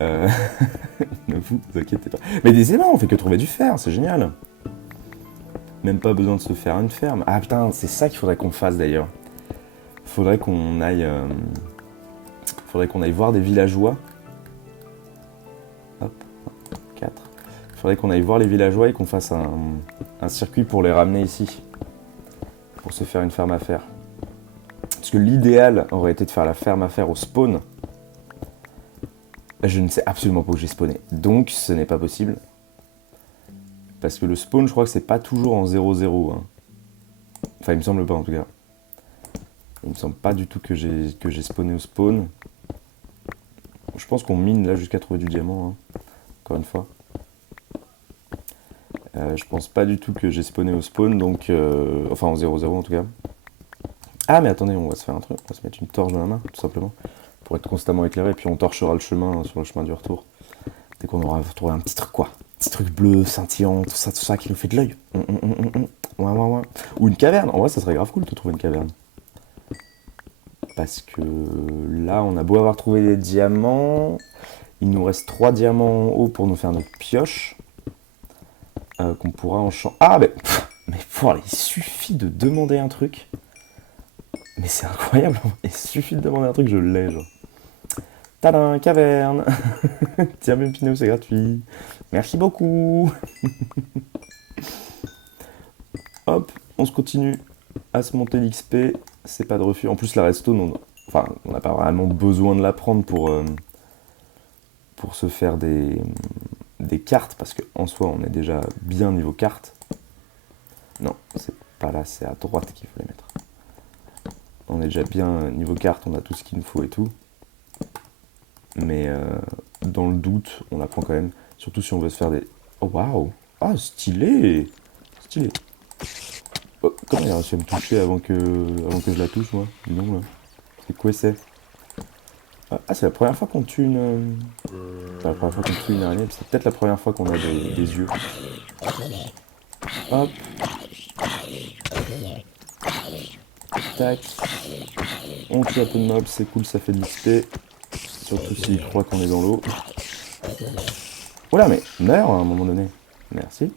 Ne vous inquiétez pas. Mais des aimants, on fait que trouver du fer, c'est génial. Même pas besoin de se faire une ferme. Ah putain, c'est ça qu'il faudrait qu'on fasse d'ailleurs. Faudrait qu'on aille voir des villageois. Hop, 4. Faudrait qu'on aille voir les villageois et qu'on fasse un circuit pour les ramener ici. Pour se faire une ferme à fer. Parce que l'idéal aurait été de faire la ferme à fer au spawn. Je ne sais absolument pas où j'ai spawné. Donc ce n'est pas possible. Parce que le spawn, je crois que c'est pas toujours en 0-0. Hein. Enfin, il me semble pas en tout cas. Il me semble pas du tout que j'ai spawné au spawn. Je pense qu'on mine là jusqu'à trouver du diamant, hein. Encore une fois. Je pense pas du tout que j'ai spawné au spawn, donc... enfin en 0-0 en tout cas. Ah mais attendez, on va se faire un truc. On va se mettre une torche dans la main, tout simplement. Pour être constamment éclairé, et puis on torchera le chemin sur le chemin du retour. Dès qu'on aura trouvé un petit truc quoi. Un petit truc bleu, scintillant, tout ça qui nous fait de l'œil. Ouais. Ou une caverne. En vrai, ça serait grave cool de trouver une caverne. Parce que là, on a beau avoir trouvé des diamants. Il nous reste 3 diamants en haut pour nous faire notre pioche. Qu'on pourra enchanter. Ah, mais voilà, il suffit de demander un truc. Mais c'est incroyable. Il suffit de demander un truc, je l'ai, genre. Tadam, caverne. Tiens, même Pinot, c'est gratuit. Merci beaucoup. Hop, on se continue à se monter l'XP. C'est pas de refus. En plus, la redstone, on n'a pas vraiment besoin de la prendre pour se faire des cartes, parce qu'en soi, on est déjà bien niveau carte. Non, c'est pas là, c'est à droite qu'il faut les mettre. On est déjà bien niveau carte, on a tout ce qu'il nous faut et tout. Mais dans le doute, on la prend quand même. Surtout si on veut se faire des... Oh, waouh! Ah, stylé! Stylé. Oh, comment il a réussi à me toucher avant que je la touche, moi? Non, là. C'est quoi c'est? Ah, c'est la première fois qu'on tue une... Enfin, la première fois qu'on tue une araignée, c'est peut-être la première fois qu'on a des yeux. Hop. Tac. On tue un peu de mobs, c'est cool, ça fait de l'XP. Surtout s'ils croient qu'on est dans l'eau. Oula, mais meurs à un moment donné. Merci.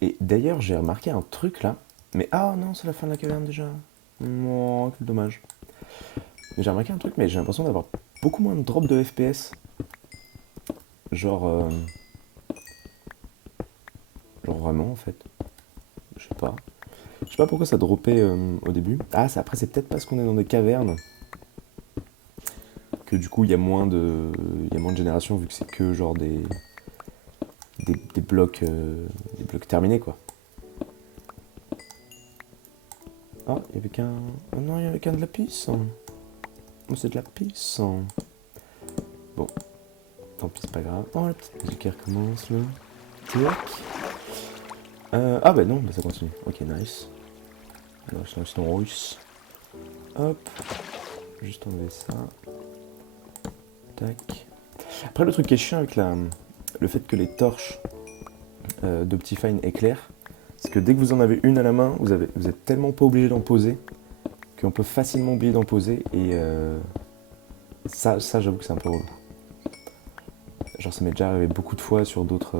Et d'ailleurs, j'ai remarqué un truc là. Mais ah non, c'est la fin de la caverne déjà. Oh, quel dommage. Mais j'ai remarqué un truc, mais j'ai l'impression d'avoir beaucoup moins de drop de FPS. Genre vraiment en fait. Je sais pas. Je sais pas pourquoi ça droppait au début. Ah, après c'est peut-être parce qu'on est dans des cavernes. Que du coup il y a moins de générations vu que c'est que genre des blocs terminés quoi. Ah, il y avait qu'un... Oh non, il y avait qu'un de la pisse. Oh, c'est de la pisse. Bon, tant pis, c'est pas grave. Oh, la petite musique qui recommence là. Tac. Ah bah non, bah ça continue. Ok, nice. Nice. Hop. Juste enlever ça. Tac. Après, le truc qui est chiant avec le fait que les torches d'Optifine éclairent, c'est que dès que vous en avez une à la main, vous êtes tellement pas obligé d'en poser qu'on peut facilement oublier d'en poser et ça j'avoue que c'est un peu relou. Genre ça m'est déjà arrivé beaucoup de fois sur d'autres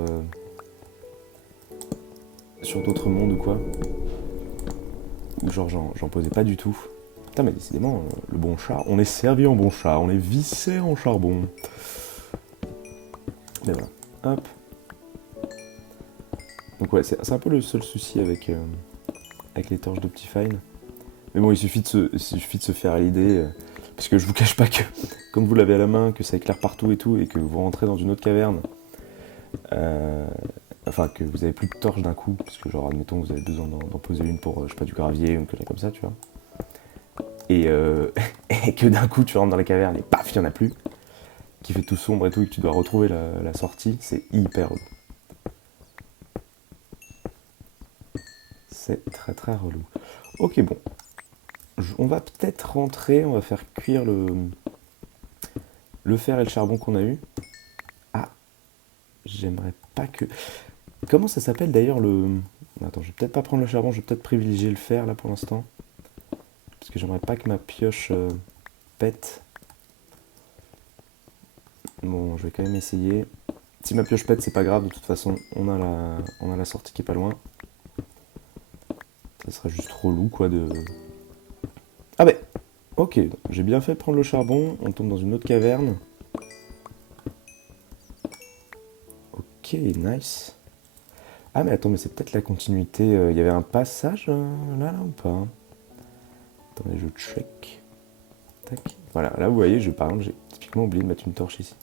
mondes ou quoi, où genre j'en posais pas du tout. Putain mais décidément, le bon char, on est servi en bon char, on est vissé en charbon. Mais voilà, hop. Donc ouais, c'est un peu le seul souci avec les torches d'Optifine. Mais bon, il suffit de se faire à l'idée, parce que je vous cache pas que, quand vous l'avez à la main, que ça éclaire partout et tout, et que vous rentrez dans une autre caverne, enfin que vous avez plus de torches d'un coup, parce que genre admettons que vous avez besoin d'en poser une pour, je sais pas, du gravier ou une connerie comme ça, tu vois. Et, et que d'un coup tu rentres dans la caverne et paf, il y en a plus, qui fait tout sombre et tout, et que tu dois retrouver la sortie, c'est hyper relou. C'est très très relou. Ok, bon. On va peut-être rentrer, on va faire cuire le fer et le charbon qu'on a eu. Ah, j'aimerais pas que... Comment ça s'appelle d'ailleurs le... Attends, je vais peut-être pas prendre le charbon, je vais peut-être privilégier le fer là pour l'instant. Parce que j'aimerais pas que ma pioche pète. Bon, je vais quand même essayer. Si ma pioche pète, c'est pas grave, de toute façon, on a la sortie qui est pas loin. Ça serait juste relou quoi de... Ah ben, ok, j'ai bien fait de prendre le charbon, on tombe dans une autre caverne. Ok, nice. Ah mais attends, mais c'est peut-être la continuité, il y avait un passage là ou pas? Attendez, je check. Tac. Voilà, là vous voyez, par exemple, j'ai typiquement oublié de mettre une torche ici.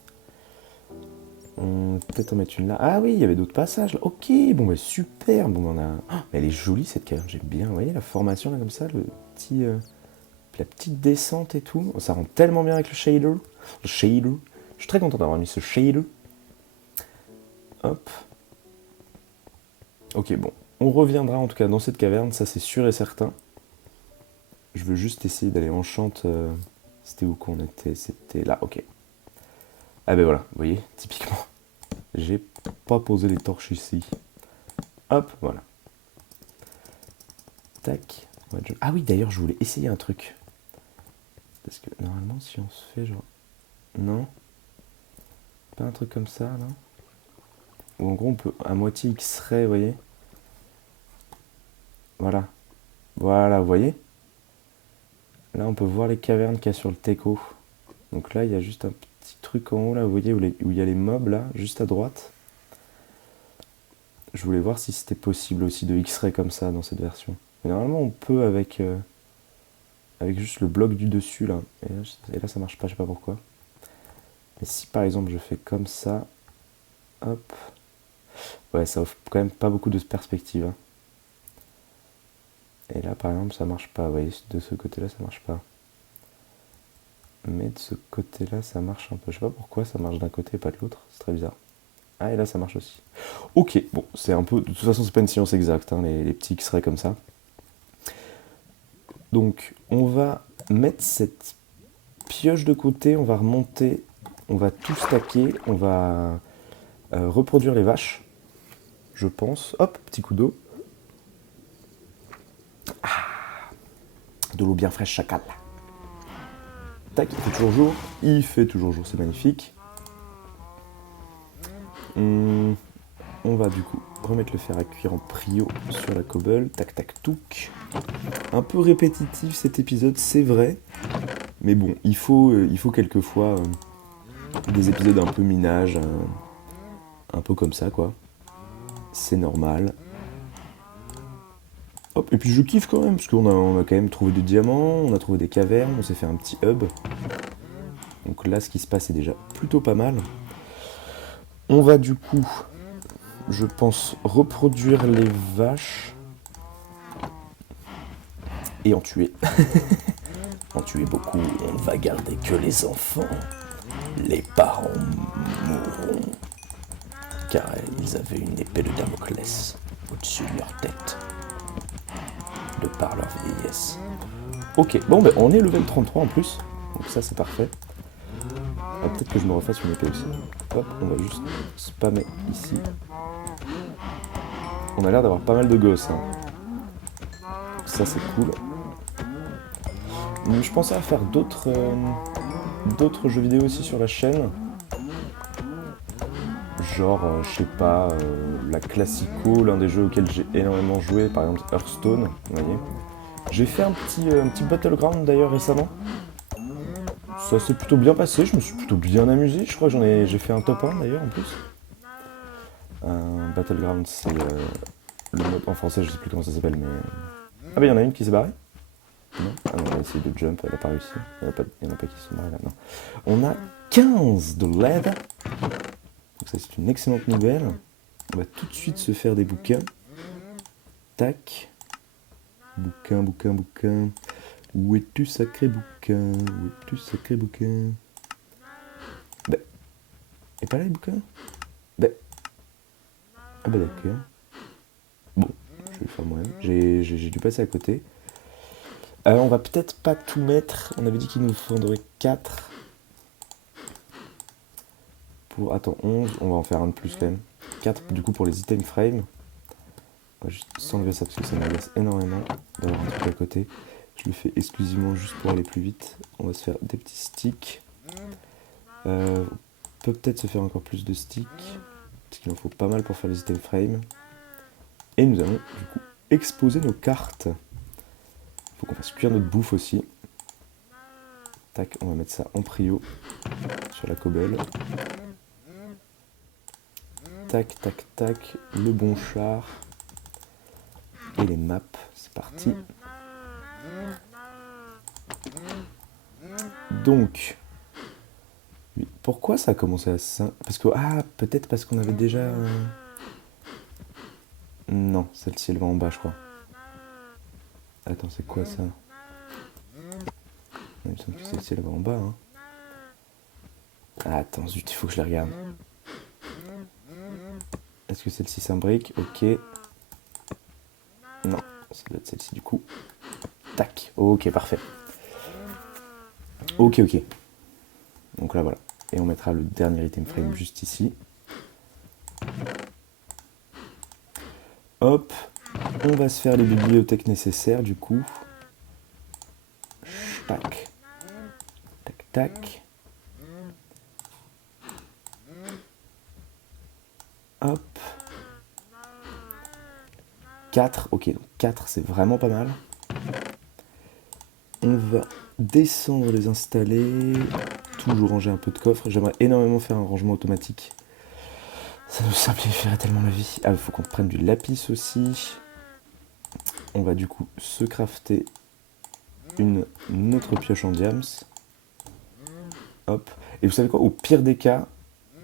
On va peut-être en mettre une là. Ah oui, il y avait d'autres passages là. Ok, bon bah super. Bon, on a... Oh, mais elle est jolie cette caverne, j'aime bien. Vous voyez la formation là comme ça, la petite descente et tout. Oh, ça rend tellement bien avec le shader. Le shader. Je suis très content d'avoir mis ce shader. Hop. Ok, bon. On reviendra en tout cas dans cette caverne, ça c'est sûr et certain. Je veux juste essayer d'aller en chante. C'était où qu'on était? C'était là, ok. Ah ben voilà, vous voyez, typiquement. J'ai pas posé les torches ici. Hop, voilà. Tac. Ah oui, d'ailleurs, je voulais essayer un truc. Parce que normalement, si on se fait genre... Non. Pas un truc comme ça, là. Ou en gros, on peut à moitié X-ray, vous voyez. Voilà. Voilà, vous voyez. Là, on peut voir les cavernes qu'il y a sur le Teco. Donc là, il y a juste un petit truc en haut, là, vous voyez, où il y a les mobs, là, juste à droite. Je voulais voir si c'était possible aussi de X-ray comme ça dans cette version. Mais normalement, on peut avec juste le bloc du dessus, là. Et là, ça marche pas, je sais pas pourquoi. Mais si, par exemple, je fais comme ça, hop. Ouais, ça offre quand même pas beaucoup de perspective. Hein. Et là, par exemple, ça marche pas. Vous voyez, de ce côté-là, ça marche pas. Mais de ce côté-là, ça marche un peu. Je sais pas pourquoi ça marche d'un côté et pas de l'autre. C'est très bizarre. Ah, et là, ça marche aussi. Ok, bon, c'est un peu... De toute façon, c'est pas une science exacte, hein, les petits qui seraient comme ça. Donc, on va mettre cette pioche de côté, on va remonter, on va tout stacker, on va reproduire les vaches, je pense. Hop, petit coup d'eau. De l'eau bien fraîche, chacal. Tac, il fait toujours jour. Il fait toujours jour, c'est magnifique. On va du coup remettre le fer à cuire en prio sur la cobble. Tac, tac, touc. Un peu répétitif cet épisode, c'est vrai. Mais bon, il faut quelquefois des épisodes un peu minage, un peu comme ça, quoi. C'est normal. Hop, et puis je kiffe quand même, parce on a quand même trouvé du diamant, on a trouvé des cavernes, on s'est fait un petit hub. Donc là, ce qui se passe est déjà plutôt pas mal. On va du coup, je pense, reproduire les vaches. Et en tuer. En tuer beaucoup, on ne va garder que les enfants. Les parents mourront. Car ils avaient une épée de Damoclès au-dessus de leur tête. De par leur vieillesse. Ok, bon ben on est level 33 en plus. Donc ça c'est parfait. Ah, peut-être que je me refasse une épée aussi. Hop, on va juste spammer ici. On a l'air d'avoir pas mal de gosses. Hein. Ça c'est cool. Je pensais à faire d'autres jeux vidéo aussi sur la chaîne. Genre, je sais pas, la Classico, l'un des jeux auxquels j'ai énormément joué, par exemple Hearthstone, vous voyez. J'ai fait un petit Battleground d'ailleurs récemment. Ça s'est plutôt bien passé, je me suis plutôt bien amusé. Je crois que j'ai fait un top 1 d'ailleurs en plus. Battleground, c'est le mode en français, je sais plus comment ça s'appelle, mais. Ah bah il y en a une qui s'est barrée. Non. Ah non, on va essayer de jump, elle a pas réussi. Il y en a pas qui sont barrés là, non. On a 15 de LED. Donc ça c'est une excellente nouvelle. On va tout de suite se faire des bouquins. Tac. Bouquin, bouquin, bouquin. Où es-tu sacré bouquin? Où es-tu sacré bouquin? Bah. Et pas là les bouquins? Bah. Ah bah d'accord. Bon, je vais le faire moi-même. J'ai dû passer à côté. On va peut-être pas tout mettre. On avait dit qu'il nous faudrait 4. Attends, 11. On va en faire un de plus quand même. 4 du coup pour les item frames. On va juste s'enlever ça parce que ça m'agace énormément d'avoir un truc à côté. Je le fais exclusivement juste pour aller plus vite. On va se faire des petits sticks. On peut peut-être se faire encore plus de sticks. Parce qu'il en faut pas mal pour faire les item frames. Et nous allons du coup exposer nos cartes. Il faut qu'on fasse cuire notre bouffe aussi. Tac, on va mettre ça en prio sur la cobble. Tac, tac, tac, le bon char. Et les maps, c'est parti. Donc, Oui. Pourquoi ça a commencé à 5? Parce que... Ah, peut-être parce qu'on avait déjà... Non, celle-ci, elle va en bas, je crois. Attends, c'est quoi ça? Il me semble que celle-ci, elle va en bas, hein. Ah, attends, zut, il faut que je la regarde. Est-ce que celle-ci s'imbrique? Ok. Non, ça doit être celle-ci, du coup. Tac. Ok, parfait. Ok, ok. Donc là, voilà. Et on mettra le dernier item frame juste ici. Hop. On va se faire les bibliothèques nécessaires, du coup. Tac. Tac, tac. Hop. 4. Ok, donc 4, c'est vraiment pas mal. On va descendre, les installer. Toujours ranger un peu de coffre. J'aimerais énormément faire un rangement automatique. Ça nous simplifierait tellement la vie. Ah, il faut qu'on prenne du lapis aussi. On va du coup se crafter une autre pioche en diams. Hop. Et vous savez quoi? Au pire des cas,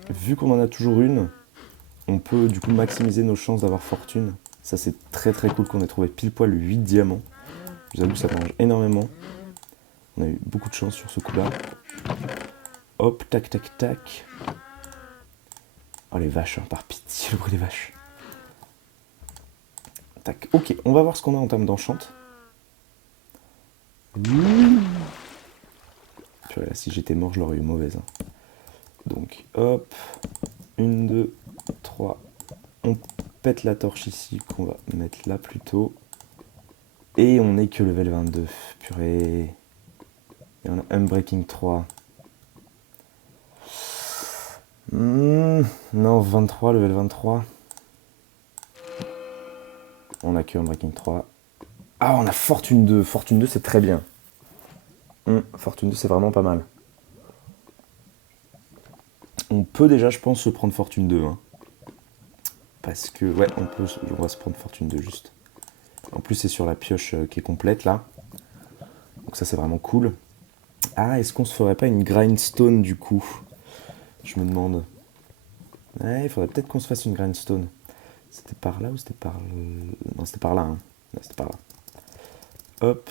vu qu'on en a toujours une, on peut du coup maximiser nos chances d'avoir fortune. Ça, c'est très très cool qu'on ait trouvé pile poil 8 diamants. Je vous avoue que ça mange énormément. On a eu beaucoup de chance sur ce coup-là. Hop, tac, tac, tac. Oh les vaches, hein, par pitié, le bruit des vaches. Tac, ok, on va voir ce qu'on a en termes d'enchant. Purée, là, si j'étais mort, je l'aurais eu mauvaise. Hein. Donc, hop, 1, 2, 3. On pète la torche ici, qu'on va mettre là plutôt. Et on n'est que level 22. Purée. Et on a Unbreaking 3. Non, 23, level 23. On a que Unbreaking 3. Ah, on a Fortune 2. Fortune 2, c'est très bien. Fortune 2, c'est vraiment pas mal. On peut déjà, je pense, se prendre Fortune 2. Hein. Parce que, ouais, on va se prendre Fortune 2 juste. En plus, c'est sur la pioche qui est complète, là. Donc ça, c'est vraiment cool. Ah, est-ce qu'on se ferait pas une grindstone, du coup? Je me demande. Ouais, il faudrait peut-être qu'on se fasse une grindstone. C'était par là ou c'était par... Non, c'était par là, hein. Ouais, c'était par là. Hop.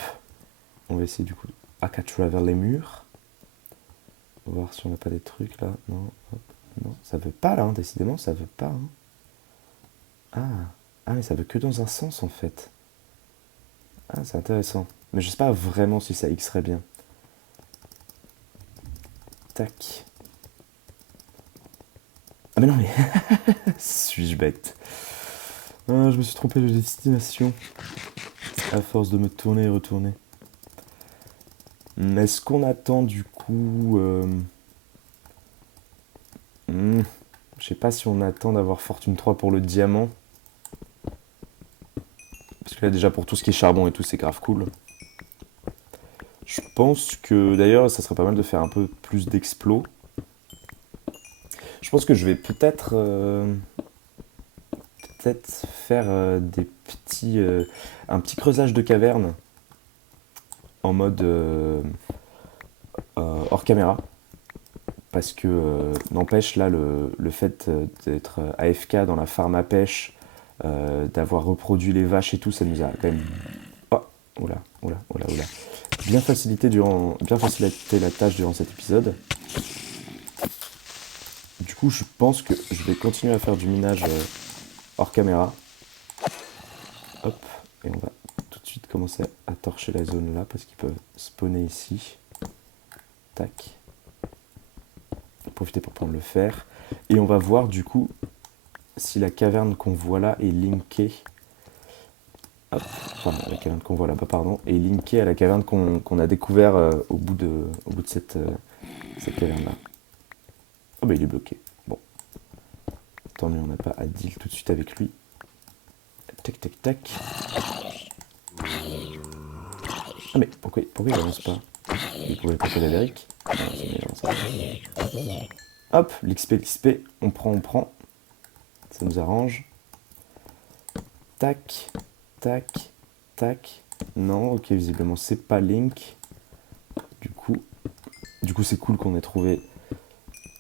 On va essayer, du coup, à travers les murs. On va voir si on n'a pas des trucs, là. Non, hop. Non, ça veut pas, là, hein. Décidément, ça veut pas, hein. Ah, mais ça veut que dans un sens, en fait. Ah, c'est intéressant. Mais je sais pas vraiment si ça xerait bien. Tac. Ah mais non mais... Suis-je bête? Ah, je me suis trompé de destination. À force de me tourner et retourner. Est-ce qu'on attend du coup... Je sais pas si on attend d'avoir Fortune 3 pour le diamant. Parce que là déjà pour tout ce qui est charbon et tout c'est grave cool. Je pense que d'ailleurs ça serait pas mal de faire un peu plus d'explos. Je pense que je vais peut-être faire un petit creusage de caverne en mode hors caméra. Parce que n'empêche là le fait d'être AFK dans la farm à pêche, d'avoir reproduit les vaches et tout, ça nous a quand même oula, bien facilité la tâche durant cet épisode. Du coup, je pense que je vais continuer à faire du minage hors caméra. Hop, et on va tout de suite commencer à torcher la zone là parce qu'ils peuvent spawner ici. Tac. Profiter pour prendre le fer. Et on va voir du coup si la caverne qu'on voit là est linkée. Hop, enfin, la caverne qu'on voit là-bas, pardon, est linkée à la caverne qu'on a découvert au bout de cette caverne-là. Oh bah il est bloqué. Bon. Tant mieux, on n'a pas à deal tout de suite avec lui. Tac, tac, tac. Ah mais pourquoi il avance pas? Il pourrait passer la lyrique. Hop, l'XP, on prend. Ça nous arrange. Tac, tac, tac. Non, ok, visiblement c'est pas Link. Du coup c'est cool qu'on ait trouvé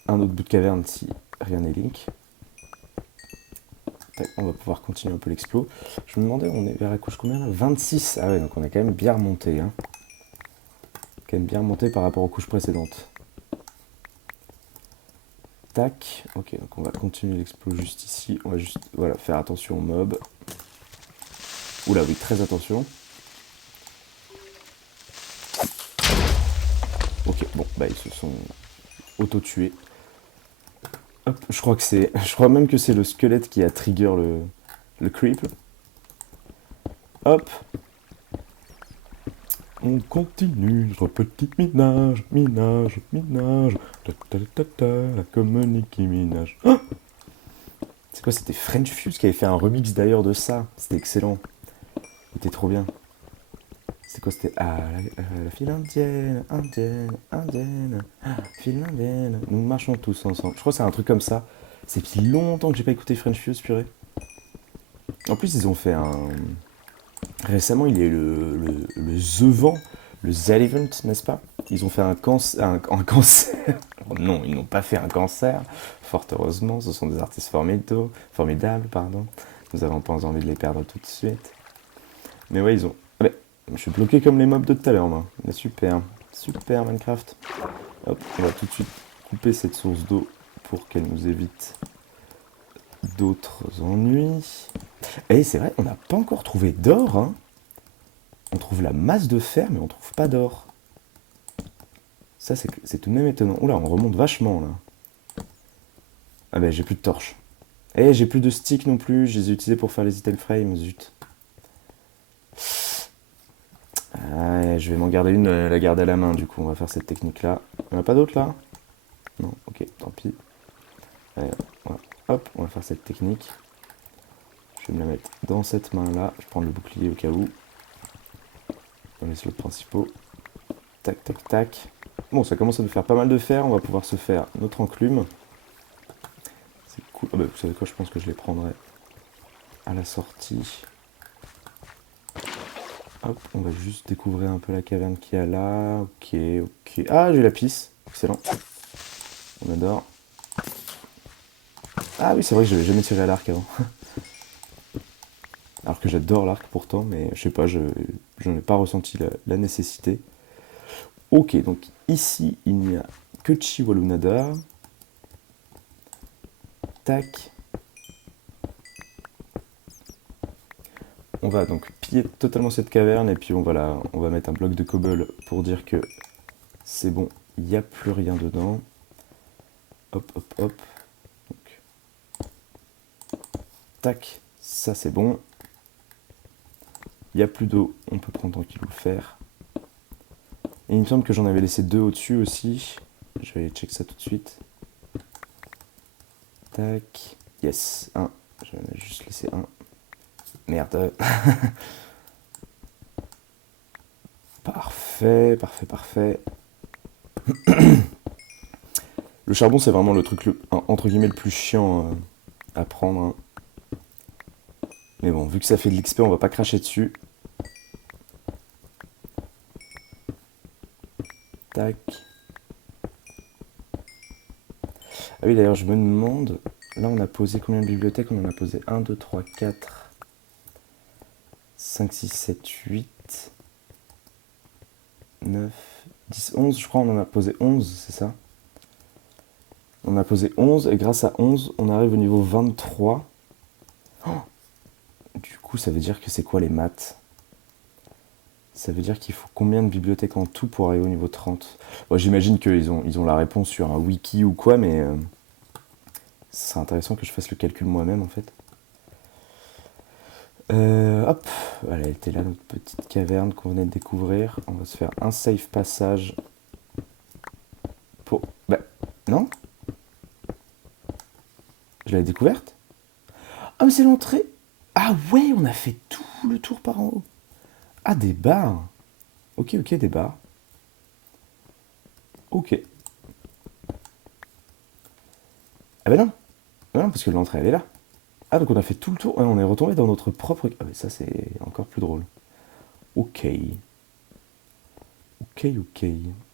un autre bout de caverne si rien n'est link. Tac, on va pouvoir continuer un peu l'explo. Je me demandais, on est vers la couche combien là? 26. Ah ouais, donc on est quand même bien remonté. Hein. Quand même bien remonté par rapport aux couches précédentes. Tac. Ok, donc on va continuer l'explo juste ici. On va juste voilà, faire attention aux mobs. Oula, oui, très attention. Ok, bon, bah ils se sont auto-tués. Hop, je crois même que c'est le squelette qui a trigger le creep. Hop. On continue, notre petit minage, minage, minage. Ta ta ta ta, la comme Nicki Minaj. Oh, c'est quoi, c'était French Fuse qui avait fait un remix d'ailleurs de ça. C'était excellent. Il était trop bien. C'est quoi, c'était la file indienne, indienne, indienne, file indienne. Nous marchons tous ensemble. Je crois que c'est un truc comme ça. C'est depuis longtemps que j'ai pas écouté French Fuse, purée. En plus, ils ont fait un. Récemment, il y a eu le The Vent, le The Event, n'est-ce pas? Ils ont fait un cancer. Non, ils n'ont pas fait un cancer. Fort heureusement, ce sont des artistes formidables, pardon. Nous n'avons pas envie de les perdre tout de suite. Mais ouais, ils ont. Ah ben, je suis bloqué comme les mobs de tout à l'heure, moi. Mais super, super Minecraft. Hop, on va tout de suite couper cette source d'eau pour qu'elle nous évite d'autres ennuis. Et c'est vrai, on n'a pas encore trouvé d'or, hein. On trouve la masse de fer, mais on trouve pas d'or. Ça, c'est tout de même étonnant. Oula, on remonte vachement, là. Ah ben, j'ai plus de torches. Et j'ai plus de sticks non plus. Je les ai utilisés pour faire les item frames, zut. Ah, je vais m'en garder une, la garder à la main, du coup. On va faire cette technique-là. Il n'y en a pas d'autres, là? Non, ok, tant pis. Allez, voilà. Hop, on va faire cette technique. Je vais me la mettre dans cette main-là. Je prends le bouclier au cas où. Dans les slots principaux. Tac, tac, tac. Bon, ça commence à nous faire pas mal de fer. On va pouvoir se faire notre enclume. C'est cool. Ah bah, vous savez quoi, je pense que je les prendrai à la sortie. Hop, on va juste découvrir un peu la caverne qu'il y a là. Ok, ok. Ah, j'ai la pisse. Excellent. On adore. Ah oui, c'est vrai que j'avais jamais tiré à l'arc avant. Alors que j'adore l'arc pourtant, mais je sais pas, j'en ai pas ressenti la nécessité. Ok, donc ici, il n'y a que Chiwalunada. Tac. On va donc piller totalement cette caverne et puis on va mettre un bloc de cobble pour dire que c'est bon, il n'y a plus rien dedans. Hop, hop, hop. Donc, tac, ça c'est bon. Il n'y a plus d'eau, on peut prendre tranquille le fer. Et il me semble que j'en avais laissé 2 au-dessus aussi. Je vais aller check ça tout de suite. Tac. Yes, 1. J'en ai juste laissé 1. Merde. Parfait, parfait, parfait. Le charbon, c'est vraiment le truc, entre guillemets, le plus chiant à prendre. Hein. Mais bon, vu que ça fait de l'XP, on va pas cracher dessus. Tac. Ah oui, d'ailleurs, je me demande... Là, on a posé combien de bibliothèques? On en a posé 1, 2, 3, 4, 5, 6, 7, 8, 9, 10, 11. Je crois on en a posé 11, c'est ça? On a posé 11, et grâce à 11, on arrive au niveau 23. Oh, du coup, ça veut dire que c'est quoi les maths? Ça veut dire qu'il faut combien de bibliothèques en tout pour arriver au niveau 30? Bon, j'imagine qu'ils ont la réponse sur un wiki ou quoi, mais ce serait intéressant que je fasse le calcul moi-même en fait. Hop, voilà, elle était là, notre petite caverne qu'on venait de découvrir. On va se faire un safe passage pour... Bah, non? Je l'avais découverte? Ah, mais c'est l'entrée! Ah ouais, on a fait tout le tour par en haut. Ah, des bars. Ok, ok, des bars. Ok. Ah bah non. Ah non, parce que l'entrée, elle est là. Ah, donc on a fait tout le tour. Ouais, on est retombé dans notre propre... Ah, mais ça, c'est encore plus drôle. Ok. Ok, ok.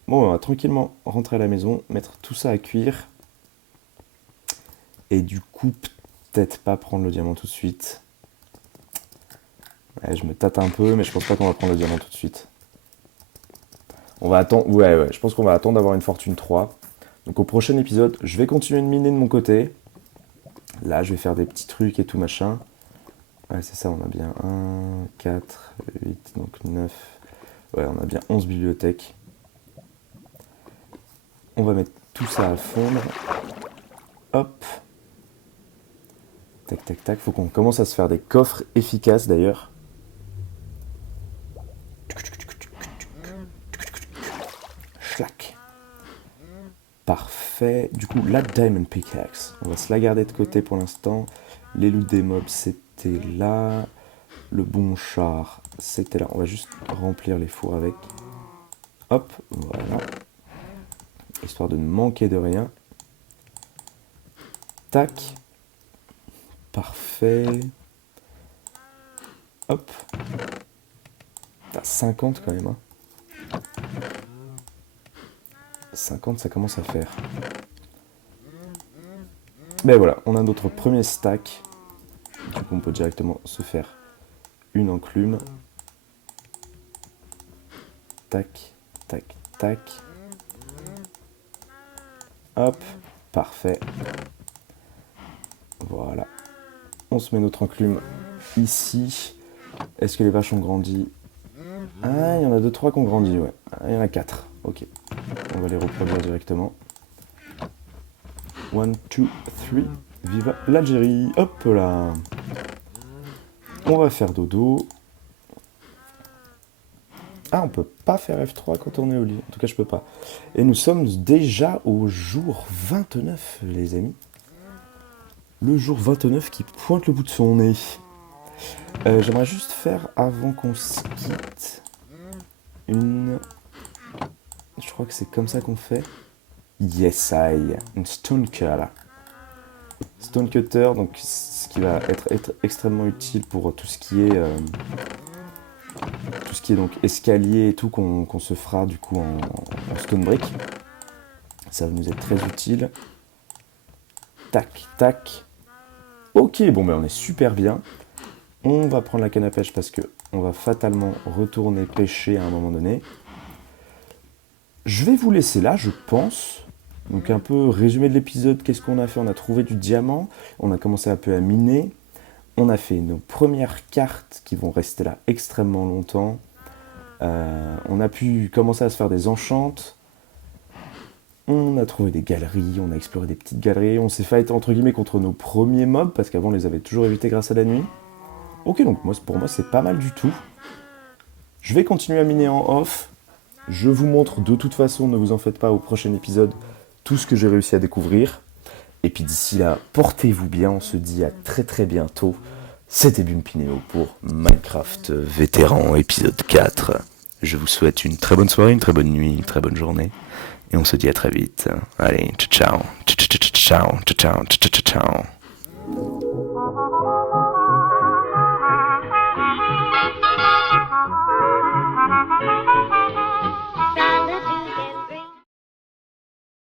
Bon, on va tranquillement rentrer à la maison, mettre tout ça à cuire. Et du coup, peut-être pas prendre le diamant tout de suite. Ouais, je me tâte un peu, mais je pense pas qu'on va prendre le diamant tout de suite. On va attendre, ouais, je pense qu'on va attendre d'avoir une fortune 3. Donc au prochain épisode, je vais continuer de miner de mon côté. Là, je vais faire des petits trucs et tout machin. Ouais, c'est ça, on a bien 1, 4, 8, donc 9. Ouais, on a bien 11 bibliothèques. On va mettre tout ça à fondre. Hop. Tac, tac, tac. Faut qu'on commence à se faire des coffres efficaces d'ailleurs. Schlack. Parfait. Du coup, la Diamond Pickaxe. On va se la garder de côté pour l'instant. Les loots des mobs, c'était là. Le bon char, c'était là. On va juste remplir les fours avec. Hop, voilà. Histoire de ne manquer de rien. Tac. Parfait. Hop. T'as 50 quand même. Hein. 50, ça commence à faire. Ben voilà, on a notre premier stack. Du coup, on peut directement se faire une enclume. Tac, tac, tac. Hop, parfait. Voilà. On se met notre enclume ici. Est-ce que les vaches ont grandi? Ah, il y en a 2-3 qui ont grandi, ouais. Ah, il y en a 4. Ok. On va les reproduire directement. 1, 2, 3. Viva l'Algérie. Hop là. On va faire dodo. Ah, on peut pas faire F3 quand on est au lit. En tout cas, je peux pas. Et nous sommes déjà au jour 29, les amis. Le jour 29 qui pointe le bout de son nez. J'aimerais juste faire, avant qu'on se quitte, une... Je crois que c'est comme ça qu'on fait. Yes, une stone cutter. Stone cutter, donc ce qui va être extrêmement utile pour tout ce qui est donc escalier et tout qu'on se fera du coup en stone brick. Ça va nous être très utile. Tac, tac. Ok, bon ben on est super bien. On va prendre la canne à pêche parce que on va fatalement retourner pêcher à un moment donné. Je vais vous laisser là, je pense. Donc un peu résumé de l'épisode, qu'est-ce qu'on a fait? On a trouvé du diamant, on a commencé un peu à miner, on a fait nos premières cartes qui vont rester là extrêmement longtemps. On a pu commencer à se faire des enchantes. On a trouvé des galeries, on a exploré des petites galeries, on s'est fait entre guillemets contre nos premiers mobs, parce qu'avant on les avait toujours évités grâce à la nuit. Ok, donc pour moi c'est pas mal du tout. Je vais continuer à miner en off. Je vous montre de toute façon, ne vous en faites pas, au prochain épisode, tout ce que j'ai réussi à découvrir. Et puis d'ici là, portez-vous bien, on se dit à très très bientôt. C'était Bumpinéo pour Minecraft Vétéran épisode 4. Je vous souhaite une très bonne soirée, une très bonne nuit, une très bonne journée. Et on se dit à très vite. Allez, ciao, ciao, ciao, ciao, ciao, ciao, ciao.